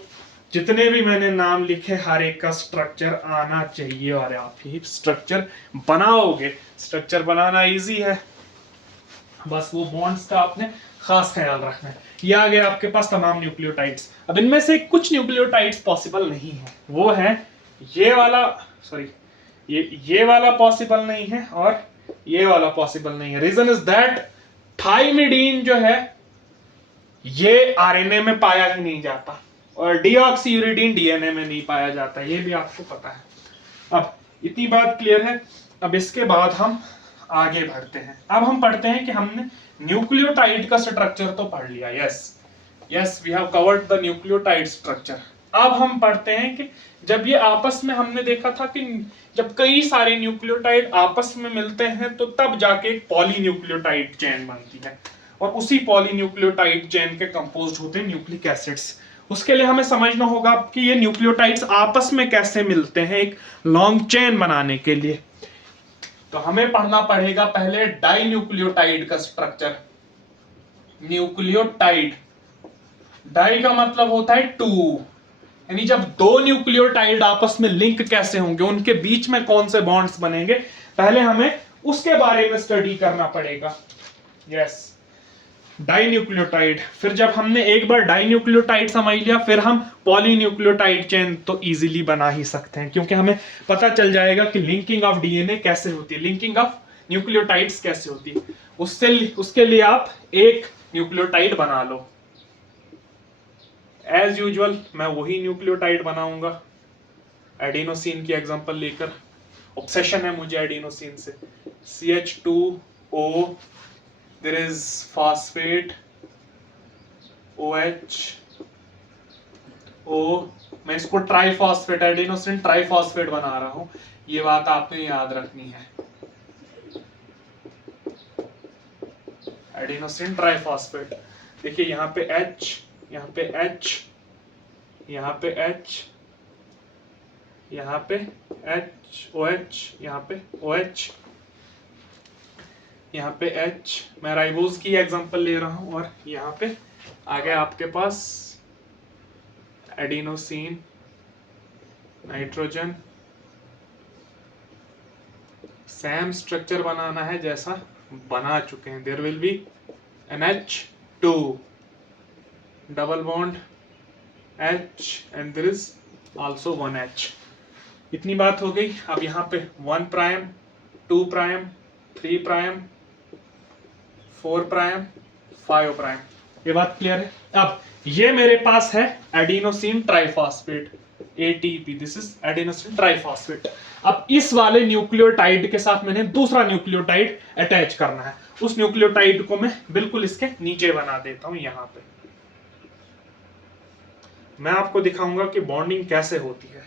जितने भी मैंने नाम लिखे हर एक का स्ट्रक्चर आना चाहिए और आप ही स्ट्रक्चर बनाओगे। स्ट्रक्चर बनाना इजी है, बस वो बॉन्ड्स का आपने खास ख्याल रखना है। ये आ गए आपके पास तमाम न्यूक्लियोटाइड्स। अब इनमें से कुछ न्यूक्लियोटाइड्स पॉसिबल नहीं है, वो है ये वाला, सॉरी ये वाला पॉसिबल नहीं है और ये वाला पॉसिबल नहीं है। रीजन इज दैट थाइमिडीन जो है ये आरएनए में पाया ही नहीं जाता और डीऑक्सीयूरिडीन डीएनए में नहीं पाया जाता, ये भी आपको पता है। अब इतनी बात क्लियर है। अब इसके बाद हम आगे बढ़ते हैं। अब हम पढ़ते हैं कि हमने न्यूक्लियोटाइड का स्ट्रक्चर तो पढ़ लिया, yes we have covered the nucleotide structure. अब हम पढ़ते हैं कि जब ये आपस में, हमने देखा था कि जब कई सारे न्यूक्लियोटाइड आपस में मिलते हैं तो तब जाके एक पॉलीन्यूक्लियोटाइड चेन बनती है और उसी पॉलीन्यूक्लियोटाइड चेन के कंपोज्ड होते हैं न्यूक्लिक एसिड्स। उसके लिए हमें समझना होगा कि ये न्यूक्लियोटाइड्स आपस में कैसे मिलते हैं एक लॉन्ग चेन बनाने के लिए। तो हमें पढ़ना पड़ेगा पहले डाई न्यूक्लियोटाइड का स्ट्रक्चर। न्यूक्लियोटाइड, डाई का मतलब होता है टू, यानी जब दो न्यूक्लियोटाइड आपस में लिंक कैसे होंगे, उनके बीच में कौन से बॉन्ड्स बनेंगे, पहले हमें उसके बारे में स्टडी करना पड़ेगा। Yes, dinucleotide. फिर जब हमने एक बार डाइन्यूक्लियोटाइड समझ लिया, फिर हम पॉलीन्यूक्लियोटाइड चेन तो इजीली बना ही सकते हैं, क्योंकि हमें पता चल जाएगा कि लिंकिंग ऑफ डीएनए कैसे होती है, लिंकिंग ऑफ न्यूक्लियोटाइड्स कैसे होती है। उसके लिए आप एक न्यूक्लियोटाइड बना लो। एज यूजुअल मैं वही न्यूक्लियोटाइड बनाऊंगा एडिनोसिन की एग्जांपल लेकर। ऑब्सेशन है मुझे एडिनोसिन से। CH2O, there is phosphate OH O, मैं इसको ट्राइफॉस्फेट, एडिनोसिन ट्राइफॉस्फेट बना रहा हूं, ये बात आपने याद रखनी है। एडिनोसिन ट्राइफॉस्फेट, देखिए यहाँ पे H, यहाँ पे H, यहाँ पे H, यहाँ पे H OH, यहाँ पे OH, यहाँ पे H, मैं राइबोज की एग्जांपल ले रहा हूं, और यहाँ पे आगे आपके पास एडिनोसिन, नाइट्रोजन। सेम स्ट्रक्चर बनाना है जैसा बना चुके हैं। There will be NH2 double bond H and there is also 1H। इतनी बात हो गई। अब यहाँ पे 1 prime, 2 prime, 3 prime, 4 prime, 5 prime, ये बात क्लियर है। अब ये मेरे पास है adenosine triphosphate, ATP, this is adenosine triphosphate. अब इस वाले न्यूक्लियोटाइड के साथ मैंने दूसरा न्यूक्लियोटाइड अटैच करना है। उस न्यूक्लियोटाइड को मैं बिल्कुल इसके नीचे बना देता हूं। यहां पे मैं आपको दिखाऊंगा कि बॉन्डिंग कैसे होती है।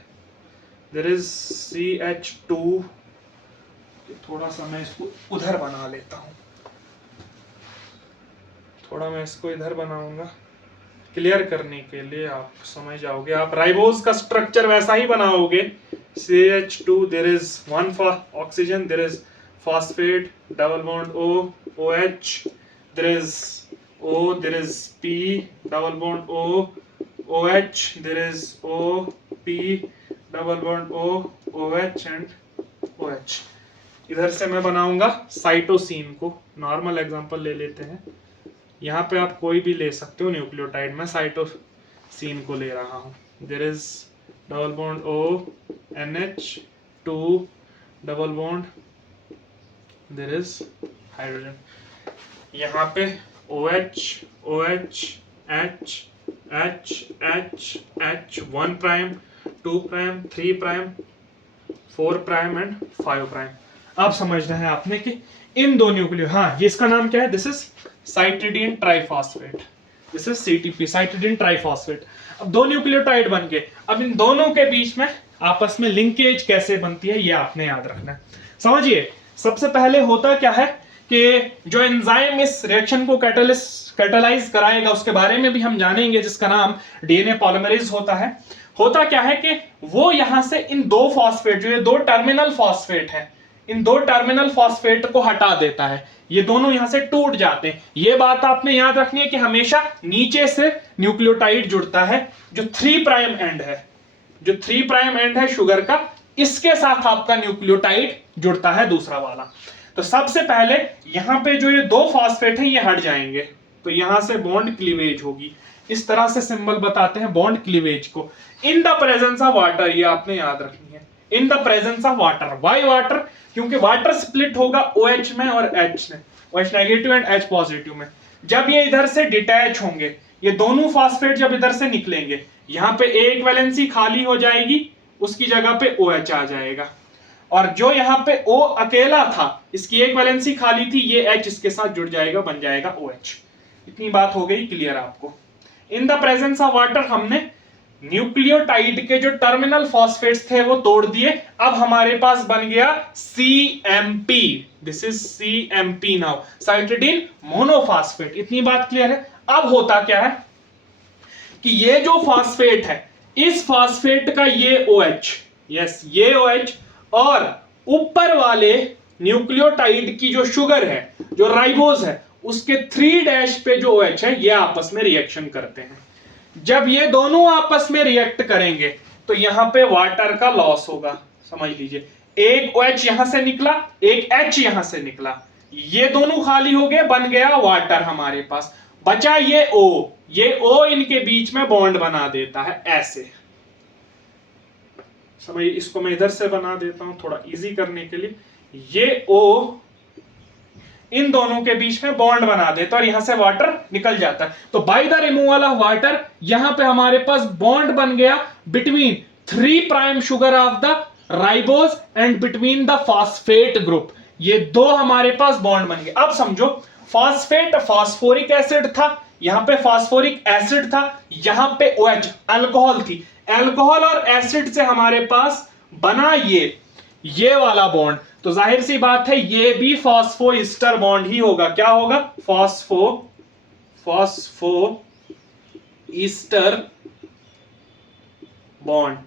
देयर इज CH2, थोड़ा सा मैं इसको उधर बना लेता हूं, थोड़ा मैं इसको इधर बनाऊंगा क्लियर करने के लिए, आप समझ जाओगे। आप राइबोज का स्ट्रक्चर वैसा ही बनाओगे। CH2, there is 1 for oxygen, there is phosphate, double bond O, OH, there is O, there is P, double bond O, OH, there is O, P, double bond O, OH and OH। इधर से मैं बनाऊंगा cytosine को। Normal example ले लेते हैं, यहाँ पे आप कोई भी ले सकते हो न्यूक्लियोटाइड, मैं साइटोसिन को ले रहा हूँ। There is double bond O, NH2 double bond, there is hydrogen. यहाँ पे OH, OH, H, H, H, H, 1 prime, 2 prime, 3 prime, 4 prime and 5 prime. अब समझना है आपने कि इन दो न्यूक्लियो, हाँ ये इसका नाम क्या है, this is cytidine triphosphate, this is CTP, cytidine triphosphate. अब दो न्यूक्लियोटाइड बन गए। अब इन दोनों के बीच में आपस में लिंकेज कैसे बनती है ये आपने याद रखना है। समझिए, सबसे पहले होता क्या है कि जो एंजाइम इस रिएक्शन को कैटालाइज कराएगा उसके बारे में भी हम जानेंगे, जिसका नाम DNA पॉलीमरेज होता है। होता क्या है कि वो यहां से इन दो फॉस्फेट, जो ये दो टर्मिनल फॉस्फेट है, इन दो टर्मिनल फॉस्फेट को हटा देता है, ये दोनों यहां से टूट जाते हैं। ये बात आपने याद रखनी है कि हमेशा नीचे से न्यूक्लियोटाइड जुड़ता है, जो 3 प्राइम एंड है, जो 3 प्राइम एंड है शुगर का, इसके साथ आपका न्यूक्लियोटाइड जुड़ता है दूसरा वाला। तो सबसे पहले यहां पे जो ये दो फॉस्फेट है ये हट जाएंगे, तो यहां से बॉन्ड क्लीवेज होगी। इस तरह से सिंबल बताते हैं बॉन्ड क्लीवेज को। In the presence of water, ये आपने याद रखनी है, in the presence of water. Y water? क्योंकि वाटर स्प्लिट होगा OH में और H में, OH negative and H positive में। जब ये इधर से डिटैच होंगे, ये दोनों फॉस्फेट जब इधर से निकलेंगे, यहां पे एक वैलेंसी खाली हो जाएगी, उसकी जगह पे OH आ जाएगा, और जो यहाँ पे O अकेला था, इसकी एक वैलेंसी खाली थी, ये H इसके साथ जुड़ जाएगा, बन जाएगा OH। इतनी बात हो गई क्लियर आपको। In the presence of water हमने न्यूक्लियोटाइड के जो टर्मिनल फॉस्फेट्स थे वो तोड़ दिए। अब हमारे पास बन गया CMP, this is CMP now, cytidine monophosphate. इतनी बात क्लियर है। अब होता क्या है कि ये जो फॉस्फेट है, इस फॉस्फेट का ये OH, यस ये OH, और ऊपर वाले न्यूक्लियोटाइड की जो शुगर है, जो राइबोज है, उसके 3' पे जो OH है, ये आपस में रिएक्शन करते हैं। जब ये दोनों आपस में रिएक्ट करेंगे तो यहां पे वाटर का लॉस होगा। समझ लीजिए, एक OH यहां से निकला, एक H यहां से निकला, ये दोनों खाली हो गए, बन गया वाटर हमारे पास। बचा ये O, ये O इनके बीच में बॉन्ड बना देता है ऐसे। समझिए, इसको मैं इधर से बना देता हूं थोड़ा इजी करने के लिए। ये O इन दोनों के बीच में बॉन्ड बना देता है और यहां से वाटर निकल जाता है। तो by the removal of water, यहां पे हमारे पास बॉन्ड बन गया between 3 prime sugar of the ribose and between the phosphate group. ये दो हमारे पास बॉन्ड बन गए। अब समझो, फॉस्फेट फॉस्फोरिक एसिड था, यहां पे फॉस्फोरिक एसिड था, यहां पे OH अल्कोहल थी। अल्कोहल और एसिड से हमारे पास बना ये वाला बॉन्ड, तो जाहिर सी बात है ये भी फॉस्फोइस्टर बॉन्ड ही होगा। क्या होगा? फॉस्फोइस्टर बॉन्ड।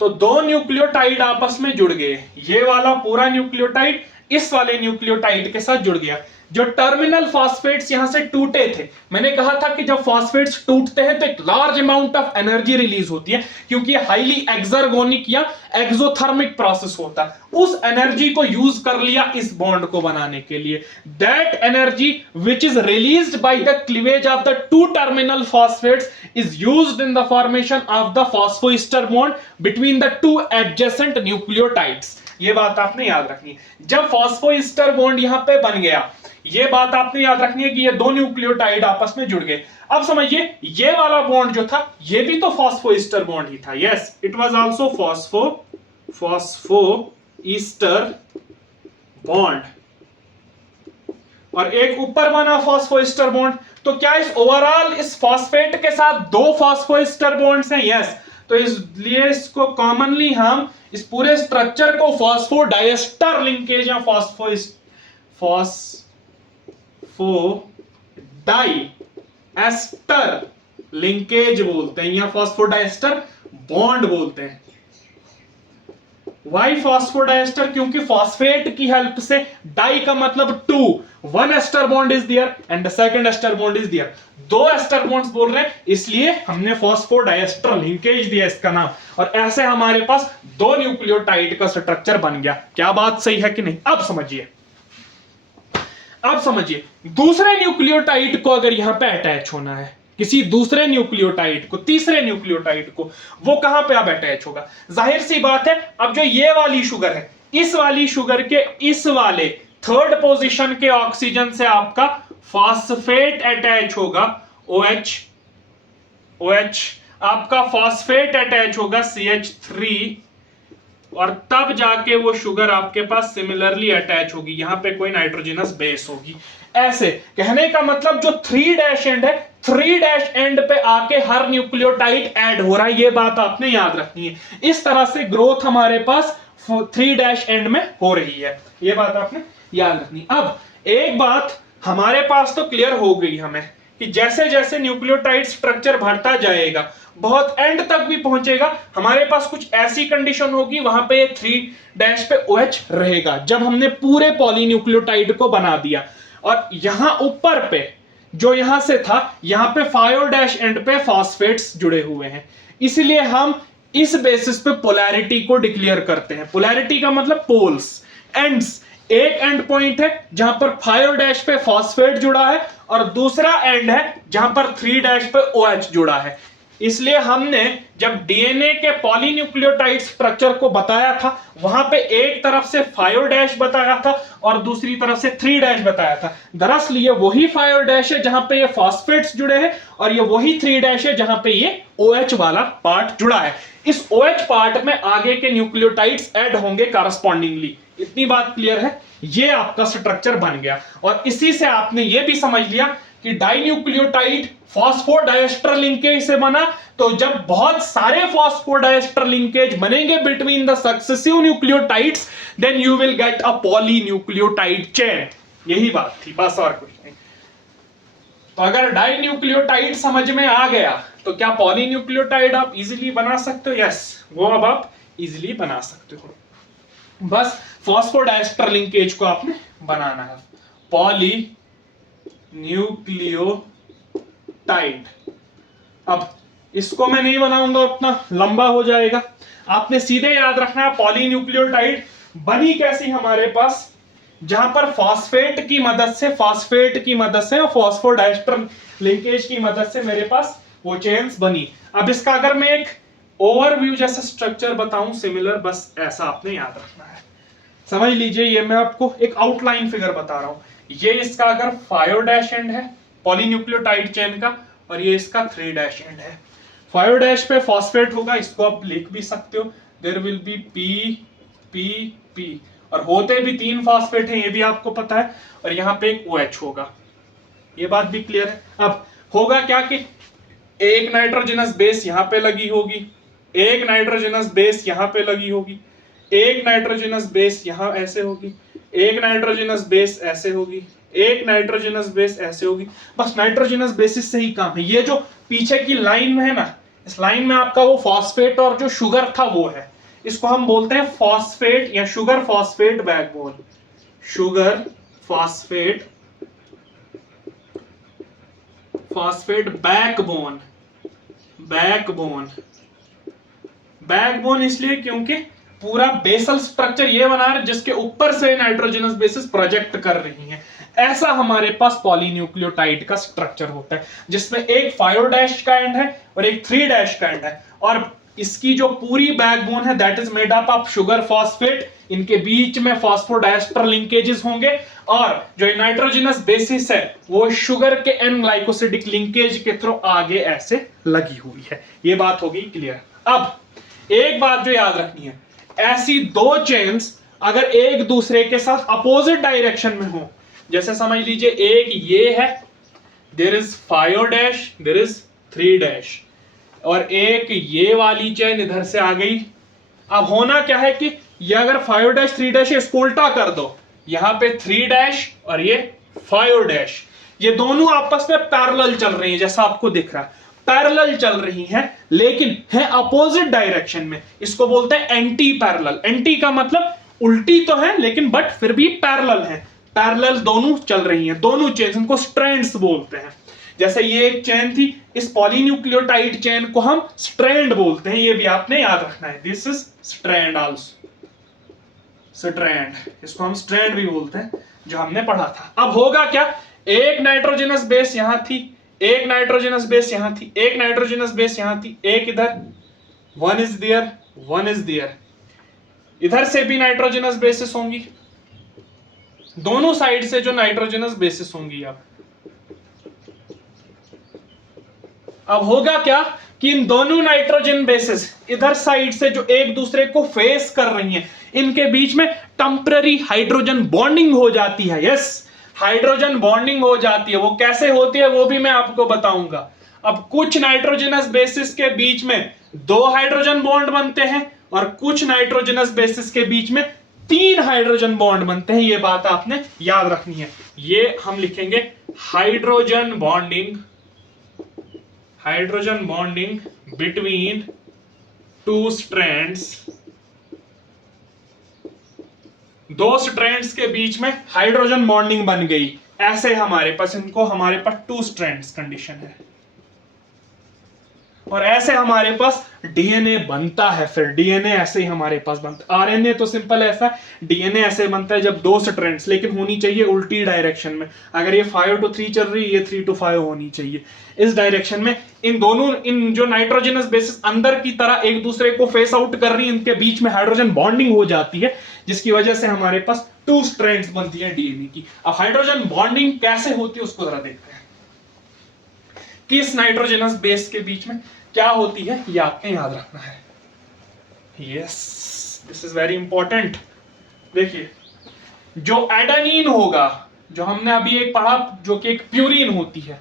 तो दो न्यूक्लियोटाइड आपस में जुड़ गए, ये वाला पूरा न्यूक्लियोटाइड इस वाले न्यूक्लियोटाइड के साथ जुड़ गया। जो टर्मिनल फॉस्फेट्स यहां से टूटे थे, मैंने कहा था कि जब फॉस्फेट्स टूटते हैं तो एक large amount of energy release होती है, क्योंकि ये हाईली एक्सर्गोनिक या एक्सोथर्मिक प्रोसेस होता है। उस एनर्जी को यूज कर लिया इस बॉन्ड को बनाने के लिए। That energy which is released by the cleavage of the two terminal phosphates is used in the formation of the phosphoester bond between the two adjacent nucleotides. ये बात आपने याद रखनी है। जब फॉस्फोइस्टर बॉन्ड यहां पे बन गया, ये बात आपने याद रखनी है कि ये दो न्यूक्लियोटाइड आपस में जुड़ गए। अब समझिए, ये वाला बॉन्ड जो था, ये भी तो फॉस्फोइस्टर बॉन्ड ही था। Yes, it was also phosphoester bond, और एक ऊपर बना फॉस्फोइस्टर बॉन्ड। तो क्या इस ओवरऑल इस फॉस्फेट के साथ दो फॉस्फोइस्टर बॉन्ड्स हैं? यस। तो इसलिए इसको कॉमनली हम इस पूरे स्ट्रक्चर को फॉस्फोडाइएस्टर लिंकेज या फॉस्फोडाइएस्टर लिंकेज बोलते हैं, या फॉस्फोडाइएस्टर बॉन्ड बोलते हैं। Why phosphodiester? क्योंकि फॉस्फेट की हेल्प से, डाई का मतलब two, one ester bond is there and the second ester bond is there. दो एस्टर बॉन्ड्स बोल रहे हैं, इसलिए हमने फॉस्फोडाइएस्टर लिंकेज दिया इसका नाम, और ऐसे हमारे पास दो न्यूक्लियोटाइड का स्ट्रक्चर बन गया। क्या बात सही है कि नहीं? अब समझिए, दूसरे न्यूक्लियोटाइड को अगर यहां पे अटैच होना है, किसी दूसरे न्यूक्लियोटाइड को, तीसरे न्यूक्लियोटाइड को, वो कहां पे अब अटैच होगा? जाहिर सी बात है, अब जो ये वाली शुगर है, इस वाली शुगर के इस वाले थर्ड पोजीशन के ऑक्सीजन से आपका फॉस्फेट अटैच होगा, OH, आपका फॉस्फेट अटैच होगा CH3, और तब जाके वो शुगर आपके पास सिमिलरली अटैच होगी, यहां पे कोई नाइट्रोजनस बेस होगी। ऐसे कहने का मतलब जो 3' एंड है, 3' एंड पे आके हर न्यूक्लियोटाइड ऐड हो रहा है, ये बात आपने याद रखनी है। इस तरह से ग्रोथ हमारे पास 3' एंड में हो रही है, ये बात आपने याद रखनी। अब एक बात हमारे पास तो क्लियर हो गई हमें कि जैसे जैसे न्यूक्लियोटाइड स्ट्रक्चर बढ़ता जाएगा, बहुत एंड तक भी पहुंचेगा, हमारे पास कुछ ऐसी कंडीशन होगी वहां पे 3' पे OH रहेगा जब हमने पूरे पॉलीन्यूक्लियोटाइड को बना दिया। और यहां ऊपर पे जो यहां से था, यहां पे 5' एंड पे फॉस्फेट्स जुड़े हुए हैं, इसलिए हम इस बेसिस पे पोलैरिटी को डिक्लेयर करते हैं। पोलैरिटी का मतलब पोल्स, एंड्स। एक एंड पॉइंट है जहां पर 5' पे फॉस्फेट जुड़ा है और दूसरा एंड है जहां पर 3' पे OH जुड़ा है। इसलिए हमने जब डीएनए के पॉलीन्यूक्लियोटाइड स्ट्रक्चर को बताया था, वहां पे एक तरफ से 5' बताया था और दूसरी तरफ से 3' बताया था। दरअसल ये वही 5' है जहां पे ये फॉस्फेट्स जुड़े हैं और ये वही 3' है जहां पे ये OH वाला पार्ट जुड़ा है। इस OH पार्ट में आगे के न्यूक्लियोटाइड्स ऐड होंगे कॉरस्पॉन्डिंगली। इतनी बात क्लियर है? ये आपका स्ट्रक्चर बन गया और इसी से आपने ये भी समझ लिया कि डाइन्यूक्लियोटाइड फॉस्फोडाइएस्टर लिंकेज से बना। तो जब बहुत सारे फॉस्फोडाइएस्टर लिंकेज बनेंगे between the successive nucleotides, then you will get a polynucleotide chain. यही बात थी, बस और कुछ नहीं। तो अगर डाइन्यूक्लियोटाइड समझ में आ गया तो क्या पॉलीन्यूक्लियोटाइड आप इजीली बना सकते हो? यस, वो अब आप इजीली बना सकते हो। बस फॉस्फोडाइएस्टर लिंकेज को आपने बनाना है, पॉलीन्यूक्लियोटाइड। अब इसको मैं नहीं बनाऊंगा, उतना लंबा हो जाएगा। आपने सीधे याद रखना है पॉलीन्यूक्लियोटाइड बनी कैसी हमारे पास, जहां पर फॉस्फेट की मदद से और फॉस्फोडाइएस्टर लिंकेज की मदद से मेरे पास वो चेन्स बनी। अब इसका अगर मैं एक ओवरव्यू जैसा स्ट्रक्चर बताऊं सिमिलर, बस ऐसा आपने याद रखना है। समझ लीजिए, ये मैं आपको एक आउटलाइन फिगर बता रहा हूं। ये इसका अगर 5' एंड है पॉलीन्यूक्लियोटाइड चेन का, और ये इसका 3' एंड है। 5' पे फॉस्फेट होगा, इसको आप लिख भी सकते हो, देयर विल बी P, और होते भी 3 फॉस्फेट हैं, ये भी आपको पता है, और यहाँ पे एक OH होगा। ये बात भी क्लियर है? अब होगा क्या कि एक नाइट्रोजनस बेस यहाँ पे लगी होगी, एक नाइट्रोजनस बेस यहाँ पे लगी होगी, एक नाइट्रोजनस बेस यहाँ ऐसे होगी, एक नाइट्रोजनस बेस ऐसे होगी, एक नाइट्रोजनस बेस ऐसे होगी। बस नाइट्रोजनस बेसिस से ही काम है। ये जो पीछे की लाइन में है ना, इस लाइन में आपका वो फॉस्फेट और जो शुगर था वो है। इसको हम बोलते हैं फॉस्फेट या sugar phosphate backbone. Sugar phosphate backbone. Backbone इसलिए क्योंकि पूरा बेसल स्ट्रक्चर ये बना है जिसके ऊपर से नाइट्रोजनस बेसिस प्रोजेक्ट कर रही हैं। ऐसा हमारे पास पॉलीन्यूक्लियोटाइड का स्ट्रक्चर होता है, जिसमें एक 5' का एंड है और एक 3' का एंड है, और इसकी जो पूरी बैकबोन है that is made up of sugar phosphate. इनके बीच में फॉस्फोडाइएस्टर लिंकेजेस होंगे, और जो नाइट्रोजनस बेसिस है वो शुगर के एन ग्लाइकोसिडिक लिंकेज के थ्रू आगे ऐसे लगी हुई है। ये बात होगी क्लियर। अब एक बात जो याद रखनी है, ऐसी 2 चेन्स अगर एक दूसरे के साथ अपोजिट डायरेक्शन में हो, जैसे समझ लीजिए एक ये है, देयर इज 5', देयर इज 3', और एक ये वाली चेन इधर से आ गई। अब होना क्या है कि ये अगर 5', 3' इसको उल्टा कर दो, यहां पे 3' और ये 5', ये दोनों आपस में पैरेलल चल रही है, जैसा आपको दिख रहा है पैरेलल चल रही हैं, लेकिन है अपोजिट डायरेक्शन में। इसको बोलते हैं एंटी पैरेलल। एंटी का मतलब उल्टी तो है लेकिन बट फिर भी पैरेलल है। पैरेलल दोनों चल रही हैं, दोनों चेन, इनको स्ट्रैंड्स बोलते हैं। जैसे ये एक चेन थी, इस पॉलीन्यूक्लियोटाइड चेन को हम स्ट्रैंड बोलते हैं, ये भी आपने याद रखना है। This is strand also, strand, इसको हम स्ट्रैंड भी बोलते हैं, जो हमने पढ़ा था। अब होगा क्या, एक नाइट्रोजनस बेस यहां थी, एक नाइट्रोजनस बेस यहां थी, एक नाइट्रोजनस बेस यहां थी, एक इधर, one is there, one is there. इधर से भी नाइट्रोजनस बेसिस होंगी, दोनों साइड से जो नाइट्रोजनस बेसिस होंगी। अब होगा क्या कि इन दोनों नाइट्रोजन बेसिस इधर साइड से जो एक दूसरे को फेस कर रही हैं, इनके बीच में टेम्पररी हाइड्रोजन बॉन्डिंग हो जाती है। यस, हाइड्रोजन बॉन्डिंग हो जाती है। वो कैसे होती है वो भी मैं आपको बताऊंगा। अब कुछ नाइट्रोजनस बेसिस के बीच में 2 हाइड्रोजन बॉन्ड बनते हैं और कुछ नाइट्रोजनस बेसिस के बीच में 3 हाइड्रोजन बॉन्ड बनते हैं। ये बात आपने याद रखनी है। ये हम लिखेंगे hydrogen bonding between two strands, दो स्ट्रैंड्स के बीच में हाइड्रोजन बॉन्डिंग बन गई, ऐसे हमारे पास टू स्ट्रैंड्स कंडीशन है, और ऐसे हमारे पास डीएनए बनता है। फिर डीएनए ऐसे ही हमारे पास बनता है। आरएनए तो सिंपल ऐसा, डीएनए ऐसे बनता है जब दो स्ट्रैंड्स, लेकिन होनी चाहिए उल्टी डायरेक्शन में। अगर ये 5 to 3 चल रही है, ये 3 to 5 होनी चाहिए इस डायरेक्शन में। इन जो नाइट्रोजनस बेसिस अंदर की तरह एक दूसरे को फेस आउट कर रही है, इनके बीच में हाइड्रोजन बॉन्डिंग हो जाती है, जिसकी वजह से हमारे पास टू स्ट्रैंड्स बनती है डीएनए की। अब हाइड्रोजन बॉन्डिंग कैसे होती है उसको जरा देखते हैं कि इस नाइट्रोजनस बेस के बीच में क्या होती है, ये आपने याद रखना है। Yes, this is very important. देखिए, जो एडेनिन होगा, जो हमने अभी एक पढ़ा, जो कि एक प्यूरिन होती है,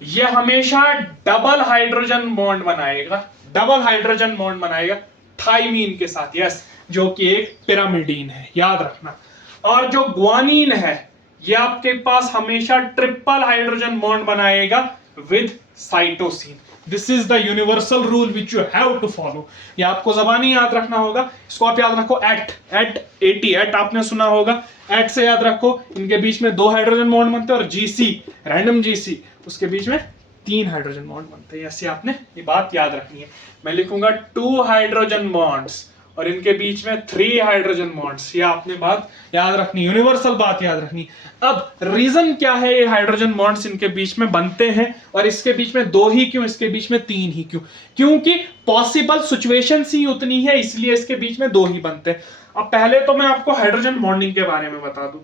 ये हमेशा डबल हाइड्रोजन बॉन्ड बनाएगा थाइमीन के साथ। यस, जो कि एक पिरामिडीन है, याद रखना। और जो ग्वानिन है, ये आपके पास हमेशा ट्रिपल हाइड्रोजन बॉन्ड बनाएगा with cytosine. This is the universal rule which you have to follow. ये आपको जबानी याद रखना होगा। इसको आप याद रखो, एट आपने सुना होगा, एट से याद रखो, इनके बीच में 2 हाइड्रोजन बॉन्ड बनते हैं, और जीसी, रैंडम जीसी, उसके बीच में 3 हाइड्रोजन बॉन्ड बनते हैं। ऐसे आपने ये बात याद रखनी है। मैं लिखूंगा 2 हाइड्रोजन बॉन्ड्स और इनके बीच में 3 हाइड्रोजन बॉन्ड्स। ये आपने बात याद रखनी, यूनिवर्सल बात याद रखनी। अब रीजन क्या है ये हाइड्रोजन बॉन्ड्स इनके बीच में बनते हैं, और इसके बीच में 2 ही क्यों, इसके बीच में 3 ही क्यों? क्योंकि पॉसिबल सिचुएशंस ही उतनी है, इसलिए इसके बीच में 2 ही बनते हैं। अब पहले तो मैं आपको हाइड्रोजन बॉन्डिंग के बारे में बता दूं,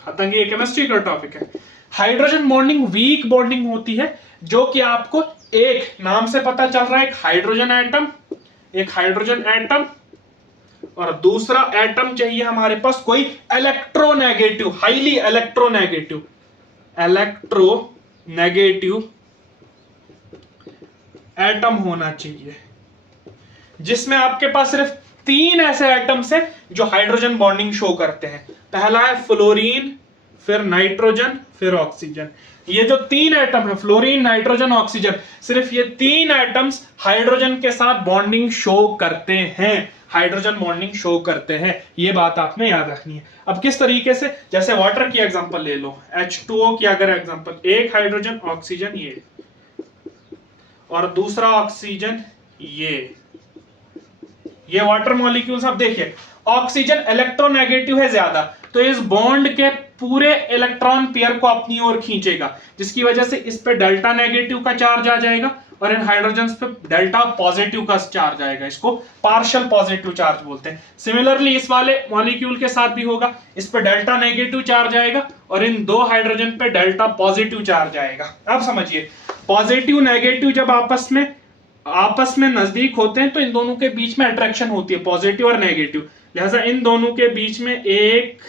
हालांकि ये केमिस्ट्री का टॉपिक है। हाइड्रोजन बॉन्डिंग वीक बॉन्डिंग होती है, जो कि आपको एक नाम से पता चल रहा है, एक हाइड्रोजन एटम और दूसरा एटम चाहिए हमारे पास कोई इलेक्ट्रोनेगेटिव, हाईली इलेक्ट्रोनेगेटिव एटम होना चाहिए, जिसमें आपके पास सिर्फ 3 ऐसे एटम्स हैं जो हाइड्रोजन बॉन्डिंग शो करते हैं। पहला है फ्लोरीन, फिर नाइट्रोजन, फिर ऑक्सीजन। ये जो 3 एटम है, फ्लोरीन, नाइट्रोजन, ऑक्सीजन, सिर्फ ये 3 एटम्स हाइड्रोजन के साथ बॉन्डिंग शो करते हैं, ये बात आपने याद रखनी है। अब किस तरीके से, जैसे वाटर की एग्जांपल ले लो, H2O की अगर एग्जांपल, एक हाइड्रोजन ऑक्सीजन ये, और दूसरा ऑक्सीजन ये वाटर मॉलिक्यूल्स। अब देखिए, ऑक्सीजन इलेक्ट्रोनेगेटिव है ज्यादा, तो इस बॉन्ड के पूरे इलेक्ट्रॉन पेयर को अपनी ओर खींचेगा, जिसकी वजह से इस पे डेल्टा नेगेटिव का चार्ज आ जाएगा, और इन हाइड्रोजन पे डेल्टा पॉजिटिव का चार्ज आएगा। इसको पार्शियल पॉजिटिव चार्ज बोलते हैं। सिमिलरली इस वाले मॉलिक्यूल के साथ भी होगा, इस पे डेल्टा नेगेटिव चार्ज आएगा, और इन 2 हाइड्रोजन पे डेल्टा पॉजिटिव चार्ज आएगा। अब समझिए, पॉजिटिव नेगेटिव जब आपस में नजदीक होते हैं, तो इन दोनों के बीच में अट्रैक्शन होती है, पॉजिटिव और नेगेटिव। लिहाजा इन दोनों के बीच में एक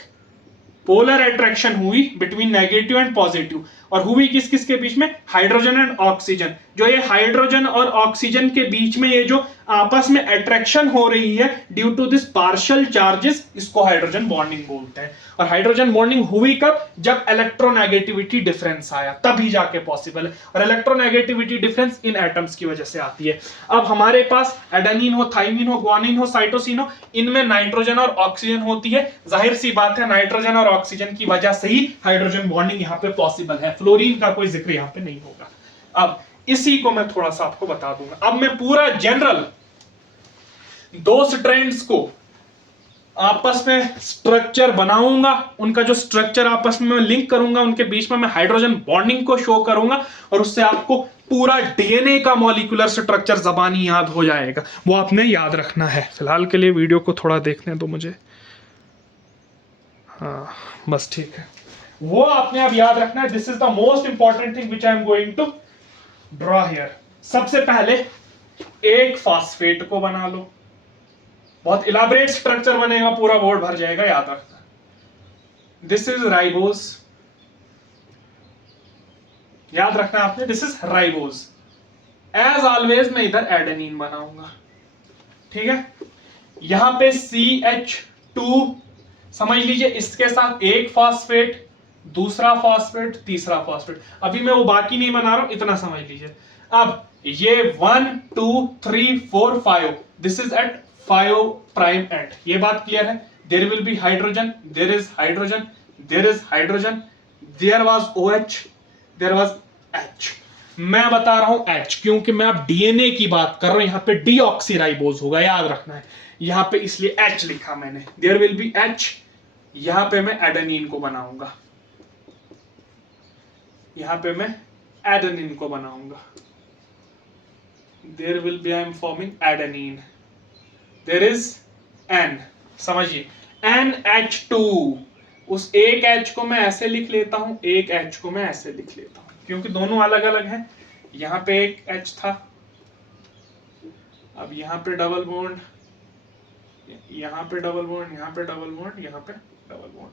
पोलर अट्रैक्शन हुई बिटवीन नेगेटिव एंड पॉजिटिव, और हुई किस किस के बीच में, हाइड्रोजन एंड ऑक्सीजन। जो ये हाइड्रोजन और ऑक्सीजन के बीच में ये जो आपस में अट्रैक्शन हो रही है due to this partial charges, इसको हाइड्रोजन बॉन्डिंग बोलते हैं। और हाइड्रोजन बॉन्डिंग हुई कब, जब इलेक्ट्रोनेगेटिविटी डिफरेंस आया, तभी जाके पॉसिबल है। और इलेक्ट्रोनेगेटिविटी डिफरेंस इन एटम्स की वजह से आती है। अब हमारे पास एडेनिन हो, थाइमिन हो, ग्वानिन हो, साइटोसिन हो, इनमें नाइट्रोजन और ऑक्सीजन होती है। जाहिर सी बात है, नाइट्रोजन और ऑक्सीजन की वजह से ही हाइड्रोजन बॉन्डिंग यहाँ पे पॉसिबल है। फ्लोरीन का कोई जिक्र यहाँ पे नहीं होगा। अब इसी को मैं थोड़ा सा आपको बता दूंगा। अब मैं पूरा जनरल 2 स्ट्रैंड्स को आपस में स्ट्रक्चर बनाऊंगा, उनका जो स्ट्रक्चर आपस में लिंक करूंगा, उनके बीच में मैं हाइड्रोजन बॉन्डिंग को शो करूंगा, और उससे आपको पूरा डीएनए का मॉलिक्यूलर स्ट्रक्चर जबानी याद हो जाएगा। वो आपने याद रखना है। फिलहाल के लिए वीडियो को थोड़ा देखने दो मुझे। हाँ, बस ठीक है। वो आपने अब याद रखना है। This is the most important thing which I am going to draw here. सबसे पहले एक फॉस्फेट को बना लो, बहुत इलाबरेट स्ट्रक्चर बनेगा, पूरा बोर्ड भर जाएगा, याद रखना। दिस इज राइबोज, याद रखना आपने, this is ribose. As always मैं इधर एडेनिन बनाऊंगा, ठीक है। यहां पे CH2 समझ लीजिए, इसके साथ एक फॉस्फेट, दूसरा फॉस्फेट, तीसरा फॉस्फेट। अभी मैं वो बाकी नहीं बना रहा हूं, इतना समझ लीजिए। अब ये 1 2 3 4 5, this is at 5 prime end, ये बात क्लियर है। There will be hydrogen, there is hydrogen, there is hydrogen, there was OH, there was H। मैं बता रहा हूं H क्योंकि मैं अब डीएनए की बात कर रहा हूं, यहां पे डीऑक्सीराइबोज होगा, याद रखना है। यहां पे इसलिए H लिखा मैंने, देयर विल बी H। यहां पे मैं एडेनिन को बनाऊंगा, यहां पे मैं एडेनिन को बनाऊंगा। There will be, I am forming adenine, there is N, समझिए NH2। उस एक H को मैं ऐसे लिख लेता हूं, एक H को मैं ऐसे लिख लेता हूं, क्योंकि दोनों अलग अलग हैं। यहां पे एक H था, अब यहां पे डबल बॉन्ड, यहां पे डबल बॉन्ड, यहां पे डबल बॉन्ड, यहां पे डबल बॉन्ड।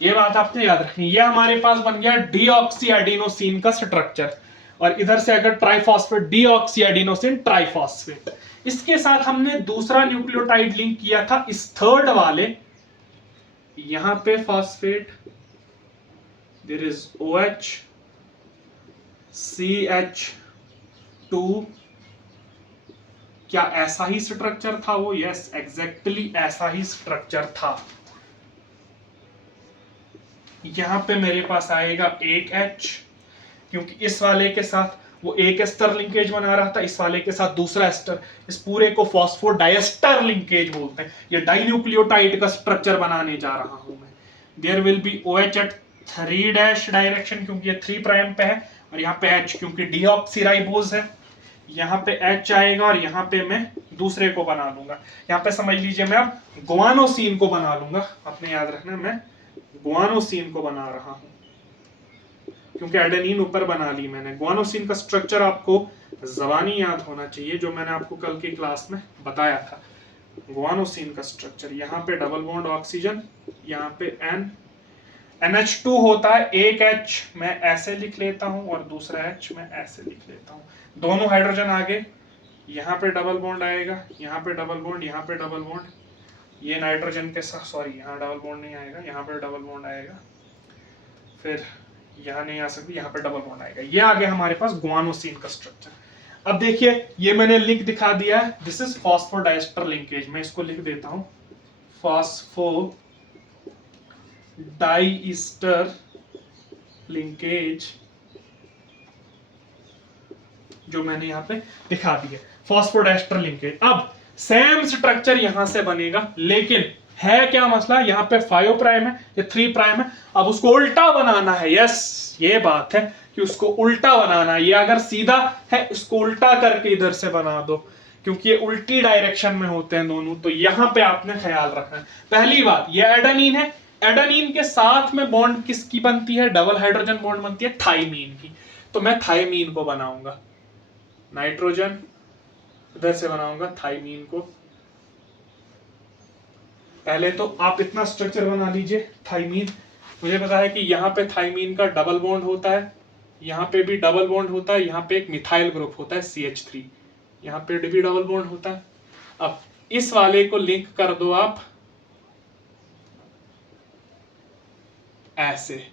ये बात आपने याद रखनी। ये हमारे पास बन गया डीऑक्सी एडिनोसिन का स्ट्रक्चर, और इधर से अगर ट्राइफॉस्फेट, डीऑक्सी एडिनोसिन ट्राइफॉस्फेट। इसके साथ हमने दूसरा न्यूक्लियोटाइड लिंक किया था इस थर्ड वाले, यहां पे phosphate, there is OH CH2। क्या ऐसा ही स्ट्रक्चर था वो? यस, एग्जैक्टली ऐसा ही स्ट्रक्चर था। यहां पे मेरे पास आएगा एक H, क्योंकि इस वाले के साथ वो एक एस्टर लिंकेज बना रहा था, इस वाले के साथ दूसरा एस्टर। इस पूरे को फॉस्फोडाइएस्टर लिंकेज बोलते हैं। ये डाइन्यूक्लियोटाइड का स्ट्रक्चर बनाने जा रहा हूं मैं। There will be OH at 3' direction, क्योंकि ये 3 प्राइम पे है, और यहाँ पे H क्योंकि डीऑक्सीराइबोज है। यहाँ पे H आएगा और यहाँ पे मैं दूसरे को बना लूंगा। यहाँ पे समझ लीजिए मैं अब गुआनोसिन को बना लूंगा। आपने याद रखना मैं गुआनोसिन को बना रहा हूं, क्योंकि एडेनिन ऊपर बना ली मैंने। गुआनोसिन का स्ट्रक्चर आपको ज़बानी याद होना चाहिए, जो मैंने आपको कल की क्लास में बताया था। गुआनोसिन का स्ट्रक्चर, यहाँ पे डबल बॉन्ड ऑक्सीजन, यहाँ पे NH2 होता है। एक H मैं ऐसे लिख लेता हूं और दूसरा H मैं ऐसे लिख लेता हूं, दोनों हाइड्रोजन आगे। यहाँ पे डबल बॉन्ड आएगा, यहाँ पे डबल बॉन्ड, यहाँ पे डबल बॉन्ड, ये नाइट्रोजन के साथ, सॉरी यहाँ डबल बॉन्ड नहीं आएगा, यहाँ पे डबल बॉन्ड आएगा, फिर यहाँ नहीं आ सकती, यहाँ पे डबल बॉन्ड आएगा। ये आ गया हमारे पास गुआनोसिन का स्ट्रक्चर। अब देखिए ये मैंने लिंक दिखा दिया है, दिस इज फॉस्फोडाइएस्टर लिंकेज। मैं इसको लिख देता हूं फॉस्फोडाइएस्टर लिंकेज, जो मैंने यहाँ पे दिखा दिया फॉस्फोडाइएस्टर लिंकेज। अब सेम स्ट्रक्चर यहां से बनेगा, लेकिन है क्या मसला, यहाँ पे 5 प्राइम है, ये 3 प्राइम है। अब उसको उल्टा बनाना है। यस, ये बात है कि उसको उल्टा बनाना है। ये अगर सीधा है, इसको उल्टा करके इधर से बना दो, क्योंकि ये उल्टी डायरेक्शन में होते हैं दोनों। तो यहां पे आपने ख्याल रखना है। पहली बात, ये एडेनिन है, एडेनिन के साथ में बॉन्ड किसकी बनती है? डबल हाइड्रोजन बॉन्ड बनती है थाइमीन की। तो मैं थाइमीन को बनाऊंगा, नाइट्रोजन इधर से बनाऊंगा थाइमीन को। पहले तो आप इतना स्ट्रक्चर बना लीजिए थाइमीन। मुझे पता है कि यहाँ पे थाइमीन का डबल बॉन्ड होता है, यहाँ पे भी डबल बॉन्ड होता है, यहाँ पे एक मिथाइल ग्रुप होता है CH3, यहाँ पे भी डबल बॉन्ड होता है। अब इस वाले को लिंक कर दो आप ऐसे।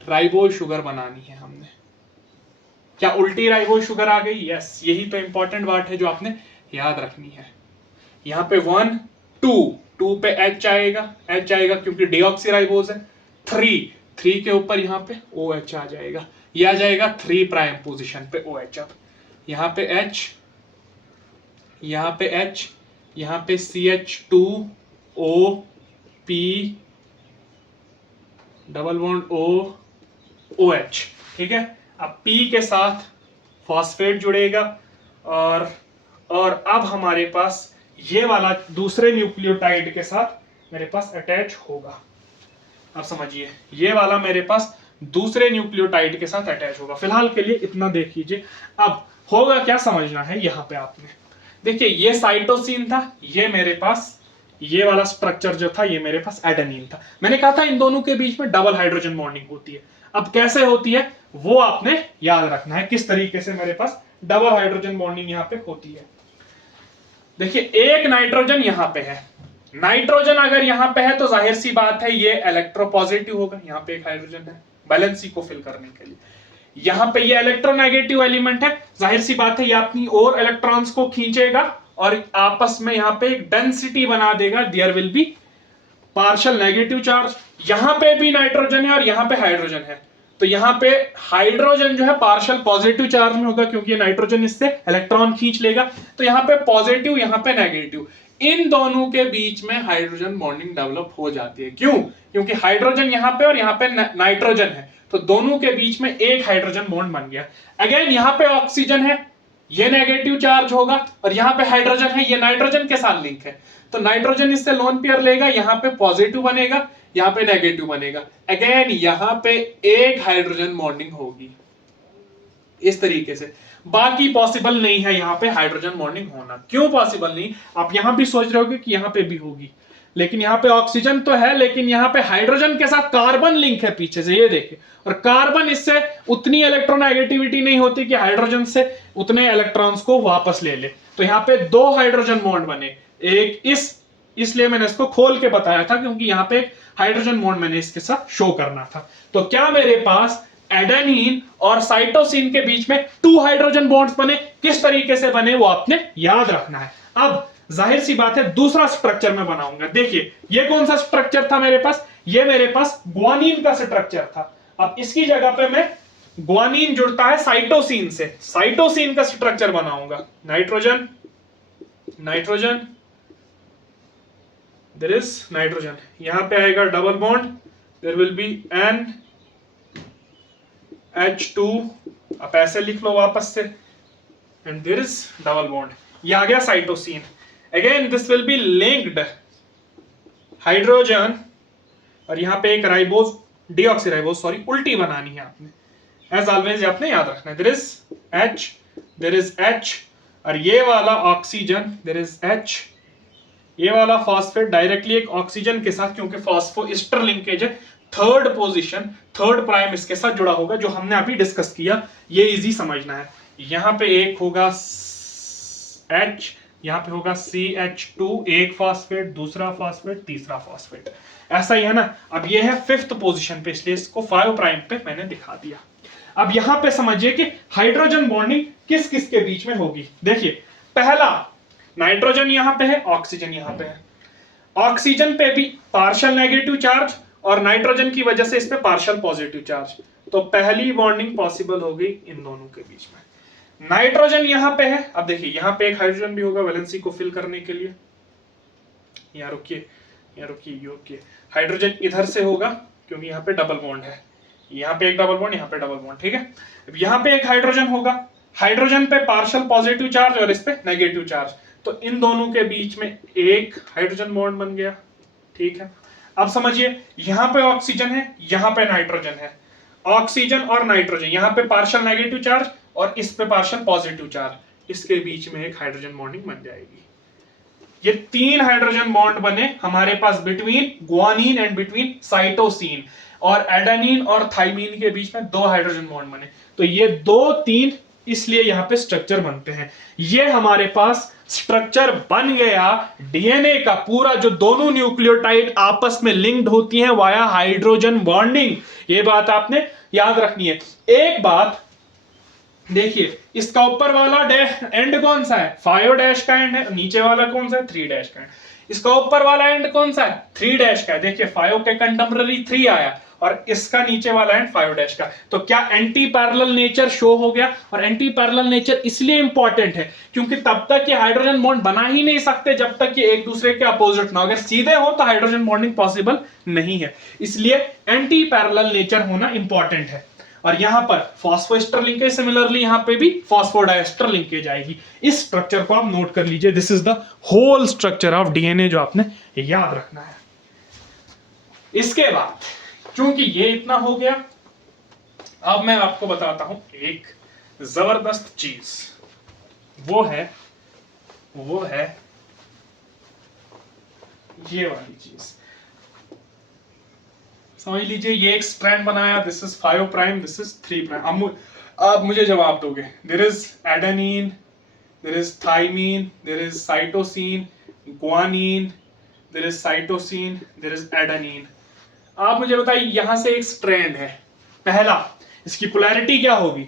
राइबोज शुगर बनानी है हमने। क्या उल्टी राइबोज शुगर आ गई? यस, यही तो इंपॉर्टेंट बात है जो आपने याद रखनी है। यहाँ पे 1 2 पे H आएगा, H आएगा क्योंकि डीऑक्सीराइबोज है। 3 के ऊपर यहाँ पे OH आ जाएगा, ये आ जाएगा 3 प्राइम पोजीशन पे OH। अब यहाँ पे H, यहाँ पे H, यहाँ पे CH2O P double bond OH, ठीक है। अब P के साथ फॉस्फेट जुड़ेगा, और अब हमारे पास ये वाला दूसरे न्यूक्लियोटाइड के साथ मेरे पास अटैच होगा। अब समझिए, ये वाला मेरे पास दूसरे न्यूक्लियोटाइड के साथ अटैच होगा। फिलहाल के लिए इतना देख लीजिए। अब होगा क्या समझना है, यहाँ पे आपने देखिए ये साइटोसिन था, ये मेरे पास ये वाला स्ट्रक्चर जो था ये मेरे पास एडेनिन था। मैंने कहा था इन दोनों के बीच में डबल हाइड्रोजन बॉन्डिंग होती है। अब कैसे होती है वो आपने याद रखना है, किस तरीके से मेरे पास डबल हाइड्रोजन बॉन्डिंग यहाँ पे होती है। देखिए एक नाइट्रोजन यहाँ पे है, नाइट्रोजन अगर यहाँ पे है तो जाहिर सी बात है ये इलेक्ट्रोपॉजिटिव होगा, यहाँ पे एक हाइड्रोजन है बैलेंसी को फिल करने के लिए। यहाँ पे ये इलेक्ट्रोनेगेटिव एलिमेंट है, जाहिर सी बात है ये अपनी और इलेक्ट्रॉन्स को खींचेगा और आपस में यहाँ पे एक डेंसिटी बना देगा, there will be partial negative charge. यहाँ पे भी नाइट्रोजन है और यहाँ पे हाइड्रोजन है, तो यहाँ पे हाइड्रोजन जो है पार्शियल पॉजिटिव चार्ज में होगा क्योंकि नाइट्रोजन इससे इलेक्ट्रॉन खींच लेगा। तो यहाँ पे पॉजिटिव, यहाँ पे नेगेटिव, इन दोनों के बीच में हाइड्रोजन बॉन्डिंग डेवलप हो जाती है। क्यों? क्योंकि हाइड्रोजन यहाँ पे और यहाँ पे नाइट्रोजन है, तो दोनों के बीच में एक हाइड्रोजन बॉन्ड बन गया। अगेन यहाँ पे ऑक्सीजन है, ये नेगेटिव चार्ज होगा, और यहाँ पे हाइड्रोजन है, ये नाइट्रोजन के साथ लिंक है, तो नाइट्रोजन इससे लोन पेयर लेगा, यहाँ पे पॉजिटिव बनेगा, यहाँ पे नेगेटिव बनेगा। अगेन यहाँ पे एक हाइड्रोजन बॉन्डिंग होगी इस तरीके से। बाकी पॉसिबल नहीं है यहाँ पे हाइड्रोजन बॉन्डिंग होना। क्यों पॉसिबल नहीं? आप यहाँ भी सोच रहे होगे कि यहाँ पे भी होगी, लेकिन यहाँ पे ऑक्सीजन तो है, लेकिन यहाँ पे हाइड्रोजन के साथ कार्बन लिंक है पीछे से, ये देखिए, और कार्बन इससे उतनी इलेक्ट्रोनेगेटिविटी नहीं होती कि हाइड्रोजन से उतने इलेक्ट्रॉन्स को वापस ले ले। तो यहाँ पे दो हाइड्रोजन बॉन्ड बने, एक इसलिए मैंने इसको खोल के बताया था क्योंकि यहाँ पे एक हाइड्रोजन बॉन्ड मैंने इसके साथ शो करना था। तो क्या मेरे पास एडेनिन और साइटोसिन के बीच में 2 हाइड्रोजन बॉन्ड्स बने? किस तरीके से बने वो आपने याद रखना है। अब जाहिर सी बात है दूसरा स्ट्रक्चर मैं बनाऊंगा। देखिए ये कौन सा स्ट्रक्चर था मेरे पास? ये मेरे पास ग्वानिन का स्ट्रक्चर था। अब इसकी जगह पे मैं, ग्वानिन जुड़ता है साइटोसिन से, साइटोसिन का स्ट्रक्चर बनाऊंगा। Nitrogen nitrogen, there is nitrogen, यहां पे आएगा double bond, there will be NH2, आप ऐसे लिख लो वापस से, and there is double bond, ये आ गया cytosine. Again this will be linked hydrogen, और यहां पे एक राइबोज, डीऑक्सीराइबोज सॉरी, उल्टी बनानी है आपने, एज ऑलवेज आपने याद रखना है। There is H, there is H, और ये वाला ऑक्सीजन, देयर इज H, ये वाला फॉस्फेट डायरेक्टली एक ऑक्सीजन के साथ, क्योंकि फॉस्फो ईस्टर लिंकेज है, थर्ड पोजीशन, थर्ड प्राइम इसके साथ जुड़ा होगा, जो हमने अभी डिस्कस किया, ये इजी समझना है। यहां पे एक होगा H, यहां पे होगा CH2, एक फॉस्फेट, दूसरा फॉस्फेट, तीसरा फॉस्फेट, ऐसा ही है ना। अब ये है 5th पोजीशन पे, इसलिए इसको 5 प्राइम पे मैंने दिखा दिया। अब यहां पे समझिए कि हाइड्रोजन बॉन्डिंग किस किस के बीच में होगी। देखिए पहला, नाइट्रोजन यहां पे है, ऑक्सीजन यहां पे है, ऑक्सीजन पे भी पार्शियल नेगेटिव चार्ज और नाइट्रोजन की वजह से इस पे पार्शियल पॉजिटिव चार्ज, तो पहली बॉन्डिंग पॉसिबल हो गई इन दोनों के बीच में। नाइट्रोजन यहां पे है, अब देखिए यहां पे एक हाइड्रोजन भी होगा वैलेंसी को फिल करने के लिए, यहां रुकिए, यहां रुकिए, हाइड्रोजन इधर से होगा क्योंकि यहां पे डबल बॉन्ड है, यहां पे एक डबल बॉन्ड, यहां पे डबल बॉन्ड, ठीक है। अब यहां पे एक हाइड्रोजन होगा, हाइड्रोजन पे पार्शियल पॉजिटिव चार्ज और इस पे नेगेटिव चार्ज, तो इन दोनों के बीच में एक हाइड्रोजन बॉन्ड बन गया, ठीक है। अब समझिए यहां पे ऑक्सीजन है, यहां पे नाइट्रोजन है, ऑक्सीजन और नाइट्रोजन, यहां पे पार्शियल नेगेटिव चार्ज और इस पे पार्शियल पॉजिटिव चार्ज, इसके बीच में एक हाइड्रोजन बॉन्डिंग बन जाएगी। ये 3 हाइड्रोजन बॉन्ड बने हमारे पास between guanine and between cytosine, और एडेनिन और थाइमिन के बीच में 2 हाइड्रोजन बॉन्ड बने, तो ये 2 3 इसलिए यहां पे स्ट्रक्चर बनते हैं। ये हमारे पास स्ट्रक्चर बन गया डीएनए का पूरा, जो दोनों न्यूक्लियोटाइड आपस में लिंक्ड होती हैं वाया हाइड्रोजन बॉन्डिंग। ये बात आपने याद रखनी है। एक बात देखिए, इसका ऊपर वाला एंड कौन सा है? 5 डैश का एंड है, नीचे वाला कौन सा है? 3 डैश का एंड। इसका ऊपर वाला एंड कौन सा है? 3 डैश का है, देखिए 5 के कंटेम्पररी 3 आया, और इसका नीचे वाला एंड 5 डैश का। तो क्या एंटी पैरेलल नेचर शो हो गया? और एंटी पैरेलल नेचर इसलिए इंपॉर्टेंट है क्योंकि तब तक ये हाइड्रोजन बॉन्ड बना ही नहीं सकते जब तक ये एक दूसरे के अपोजिट ना हो। अगर सीधे हो तो हाइड्रोजन बॉन्डिंग पॉसिबल नहीं है, इसलिए एंटी पैरेलल नेचर होना इंपॉर्टेंट है। और यहां पर फॉस्फोएस्टर लिंकेज, सिमिलरली यहां पे भी फॉस्फोडाइएस्टर लिंकेज आएगी। इस स्ट्रक्चर को आप नोट कर लीजिए, this is the whole structure of DNA, जो आपने याद रखना है। इसके बाद क्योंकि ये इतना हो गया, अब मैं आपको बताता हूं एक जबरदस्त चीज, वो है ये वाली चीज। समझ लीजिए, ये एक स्ट्रैंड बनाया, this is 5 prime, this is 3 prime. अब मुझे जवाब दोगे, there is adenine, there is thymine, there is cytosine, guanine, there is cytosine, there is adenine. आप मुझे बताइए यहां से एक स्ट्रैंड है, पहला इसकी पोलैरिटी क्या होगी?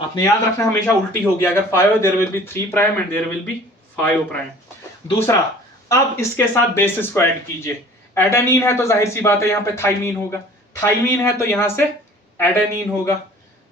आपने याद रखना हमेशा उल्टी होगी। अगर 5 there will be 3 prime and there will be 5 prime. दूसरा, अब इसके साथ बेसिस को ऐड कीजिए। एडेनिन है तो जाहिर सी बात है यहां पे थाइमीन होगा, थाइमीन है तो यहां से एडेनिन होगा,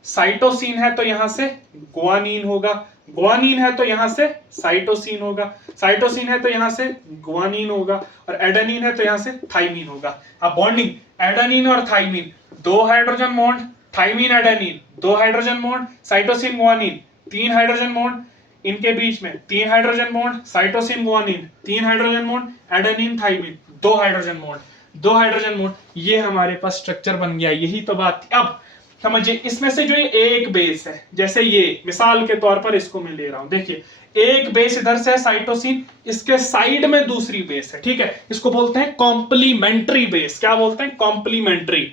साइटोसिन है तो यहां से गुआनिन होगा, गुआनिन है तो यहां से साइटोसिन होगा, साइटोसिन है तो यहां से गुआनिन होगा, और एडेनिन है तो यहां से थाइमीन होगा। अब बॉन्डिंग एडेनिन और thymine, 2 hydrogen bond, thymine adenine 2 hydrogen bond, cytosine guanine 3 hydrogen bond, इनके बीच में 3 hydrogen bond, cytosine guanine 3 hydrogen bond, adenine thymine 2 hydrogen bond, 2 hydrogen bond. ये हमारे पास स्ट्रक्चर बन गया। यही तो बात थी। अब समझिए इसमें से जो ये एक बेस है, जैसे ये मिसाल के तौर पर इसको मैं ले रहा हूं, देखिए एक बेस इधर से है साइटोसिन, इसके साइड में दूसरी बेस है, ठीक है, इसको बोलते हैं कॉम्प्लीमेंट्री बेस। क्या बोलते हैं? Complementary,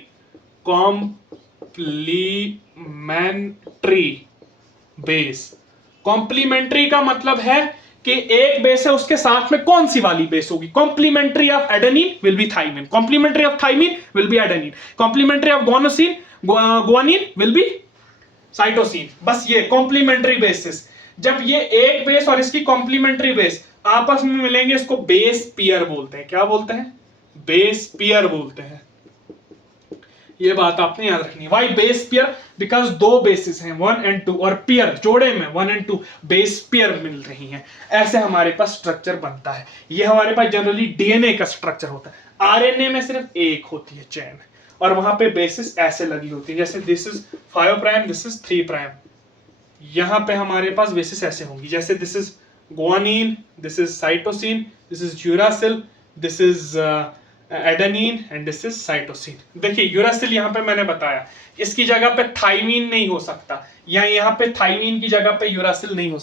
complementary base. कॉम्प्लीमेंट्री का मतलब है कि एक बेस है उसके साथ में कौन सी वाली बेस होगी? Complementary of adenine will be thymine, complementary of thymine will be adenine, complementary of guanosine guanine will be cytosine. बस ये कॉम्प्लीमेंट्री बेसिस। जब ये एक बेस और इसकी कॉम्प्लीमेंट्री बेस आपस में मिलेंगे, इसको बेस पेयर बोलते हैं। क्या बोलते हैं? बेस पेयर बोलते हैं। ये बात आपने याद रखनी है। Why base pair? Because 2 bases हैं 1 and 2, और पेयर जोड़े में 1 and 2 बेस पेयर मिल रही हैं। ऐसे हमारे पास स्ट्रक्चर बनता है। ये हमारे पास जनरली डीएनए का स्ट्रक्चर होता है। आरएनए में सिर्फ एक होती है चेन, और वहां पे बेसिस ऐसे लगी होती है, जैसे this is 5 prime, this is 3 prime. यहां पे हमारे पास बेसिस ऐसे होंगी, जैसे this is guanine, this is cytosine, this is uracil, this is adenine and this is cytosine. देखिए यूरासिल यहां पे मैंने बताया, इसकी जगह पे थाइमीन नहीं हो सकता, या यहाँ पे थाइमीन की जगह पे यूरासिल नहीं हो सकता।